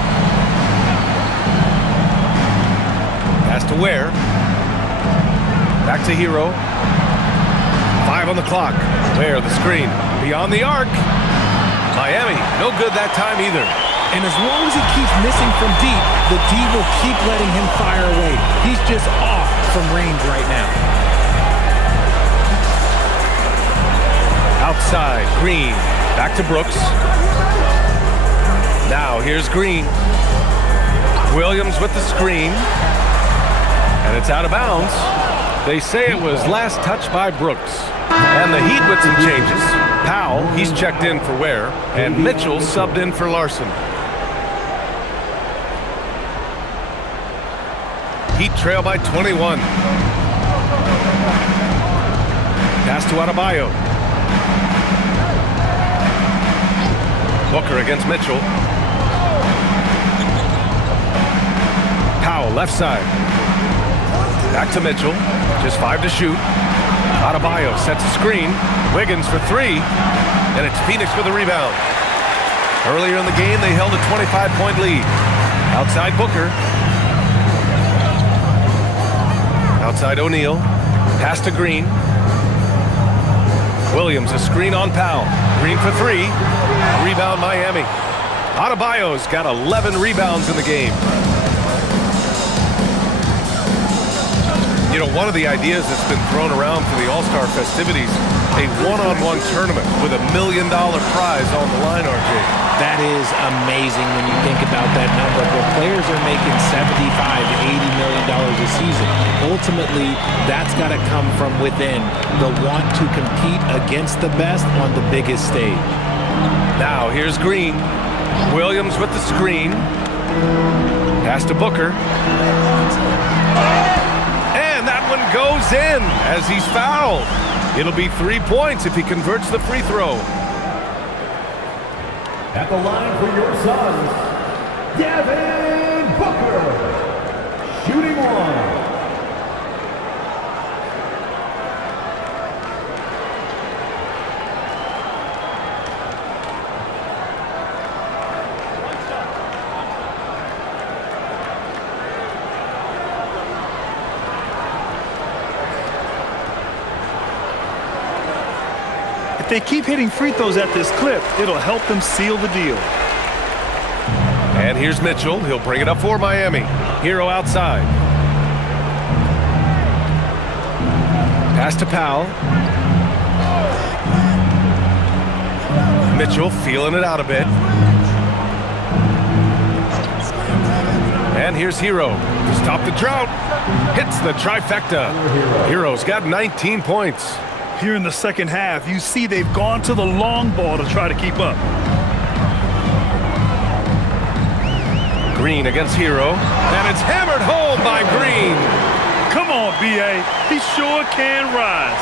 Pass to Ware. Back to Hero. 5 on the clock. Ware, the screen. Beyond the arc. Miami, no good that time either. And as long as he keeps missing from deep, the D will keep letting him fire away. He's just off from range right now. Outside, Green. Back to Brooks. Now here's Green. Williams with the screen. And it's out of bounds. They say it was last touched by Brooks. And the Heat with some changes. Powell, he's checked in for Ware. And Mitchell subbed in for Larson. Heat trail by 21. Pass to Adebayo. Booker against Mitchell. Powell, left side. Back to Mitchell. Just 5 to shoot. Adebayo sets a screen. Wiggins for 3. And it's Phoenix with a rebound. Earlier in the game, they held a 25-point lead. Outside Booker. Outside O'Neal. Pass to Green. Williams, a screen on Powell. Green for 3. Rebound Miami. Adebayo's got 11 rebounds in the game. You know, one of the ideas that's been thrown around for the All-Star festivities, a one-on-one tournament with $1 million prize on the line, RJ. That is amazing when you think about that number. Where players are making $75 to $80 million a season. Ultimately, that's got to come from within. The want to compete against the best on the biggest stage. Now, here's Green. Williams with the screen. Pass to Booker. And that one goes in as he's fouled. It'll be 3 points if he converts the free throw. At the line for your Suns, Devin Booker, shooting 1. If they keep hitting free throws at this clip, it'll help them seal the deal. And here's Mitchell. He'll bring it up for Miami. Hero outside. Pass to Powell. Mitchell feeling it out a bit. And here's Hero to stop the drought. Hits the trifecta. Hero's got 19 points. Here in the second half, you see they've gone to the long ball to try to keep up. Green against Hero. And it's hammered home by Green. Come on, B.A. He sure can rise.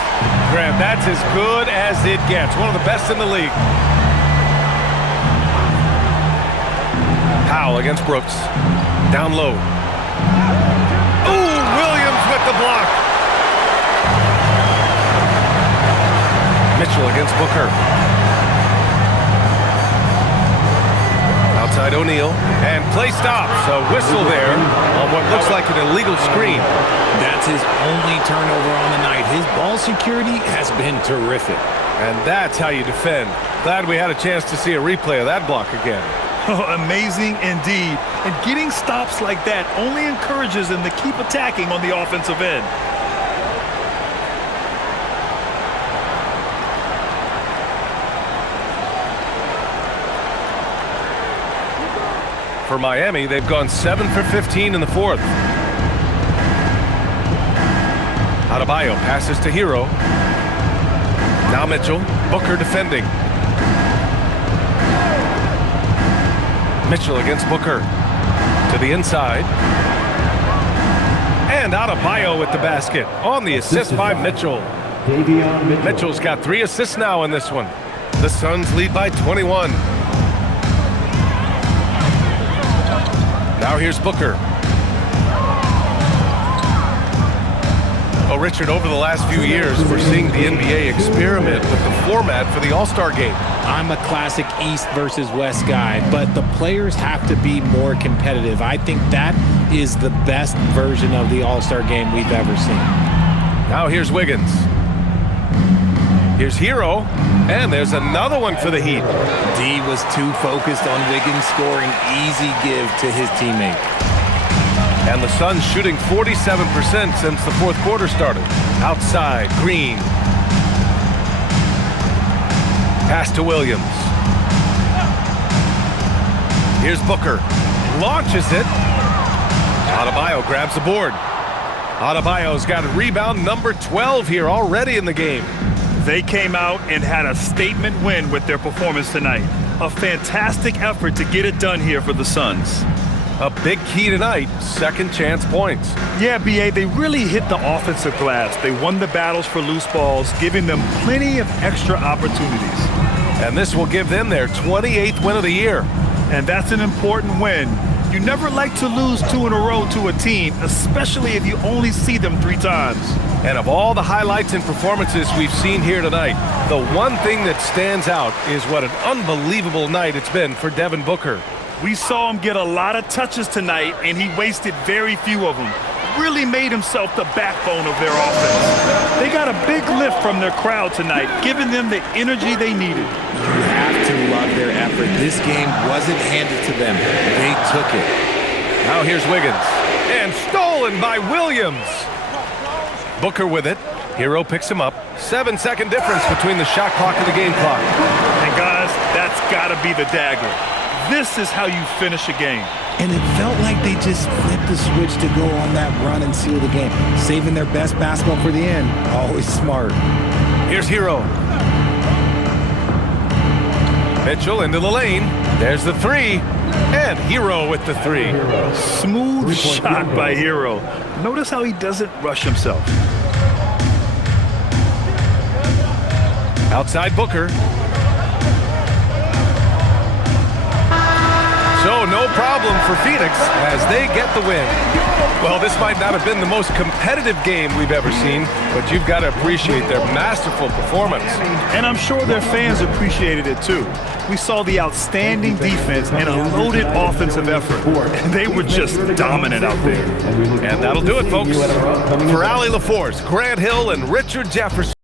Graham, that's as good as it gets. One of the best in the league. Powell against Brooks. Down low. Ooh, Williams with the block. Mitchell against Booker. Outside O'Neal. And play stops. A whistle there on what looks like an illegal screen. That's his only turnover on the night. His ball security has been terrific. And that's how you defend. Glad we had a chance to see a replay of that block again. Oh, amazing indeed. And getting stops like that only encourages them to keep attacking on the offensive end. For Miami, they've gone 7 for 15 in the fourth. Adebayo passes to Hero. Now Mitchell. Booker defending. Mitchell against Booker. To the inside. And Adebayo with the basket. On the assist by Mitchell. Mitchell's got 3 assists now in this one. The Suns lead by 21. Now here's Booker. Oh, Richard, over the last few years, we're seeing the NBA experiment with the format for the All-Star game. I'm a classic East versus West guy, but the players have to be more competitive. I think that is the best version of the All-Star game we've ever seen. Now here's Wiggins. Here's Hero, and there's another one for the Heat. D was too focused on Wiggins scoring easy give to his teammate. And the Suns shooting 47% since the fourth quarter started. Outside, Green. Pass to Williams. Here's Booker. Launches it. Adebayo grabs the board. Adebayo's got a rebound number 12 here already in the game. They came out and had a statement win with their performance tonight. A fantastic effort to get it done here for the Suns. A big key tonight, second chance points. Yeah, B.A., they really hit the offensive glass. They won the battles for loose balls, giving them plenty of extra opportunities. And this will give them their 28th win of the year. And that's an important win. You never like to lose 2 in a row to a team, especially if you only see them 3 times. And of all the highlights and performances we've seen here tonight, the one thing that stands out is what an unbelievable night it's been for Devin Booker. We saw him get a lot of touches tonight, and he wasted very few of them. Really made himself the backbone of their offense. They got a big lift from their crowd tonight, giving them the energy they needed. You have to love their effort. This game wasn't handed to them. They took it. Now here's Wiggins. And stolen by Williams. Booker with it. Hero picks him up. 7-second difference between the shot clock and the game clock. And guys, that's got to be the dagger. This is how you finish a game. And it felt like they just flipped the switch to go on that run and seal the game. Saving their best basketball for the end. Always smart. Here's Hero. Mitchell into the lane. There's the 3. And Hero with the 3. Smooth shot by Hero. Notice how he doesn't rush himself. Outside Booker. So no problem for Phoenix as they get the win. Well, this might not have been the most competitive game we've ever seen, but you've got to appreciate their masterful performance. And I'm sure their fans appreciated it too. We saw the outstanding defense and a loaded offensive effort. And they were just dominant out there. And that'll do it, folks. For Allie LaForce, Grant Hill, and Richard Jefferson.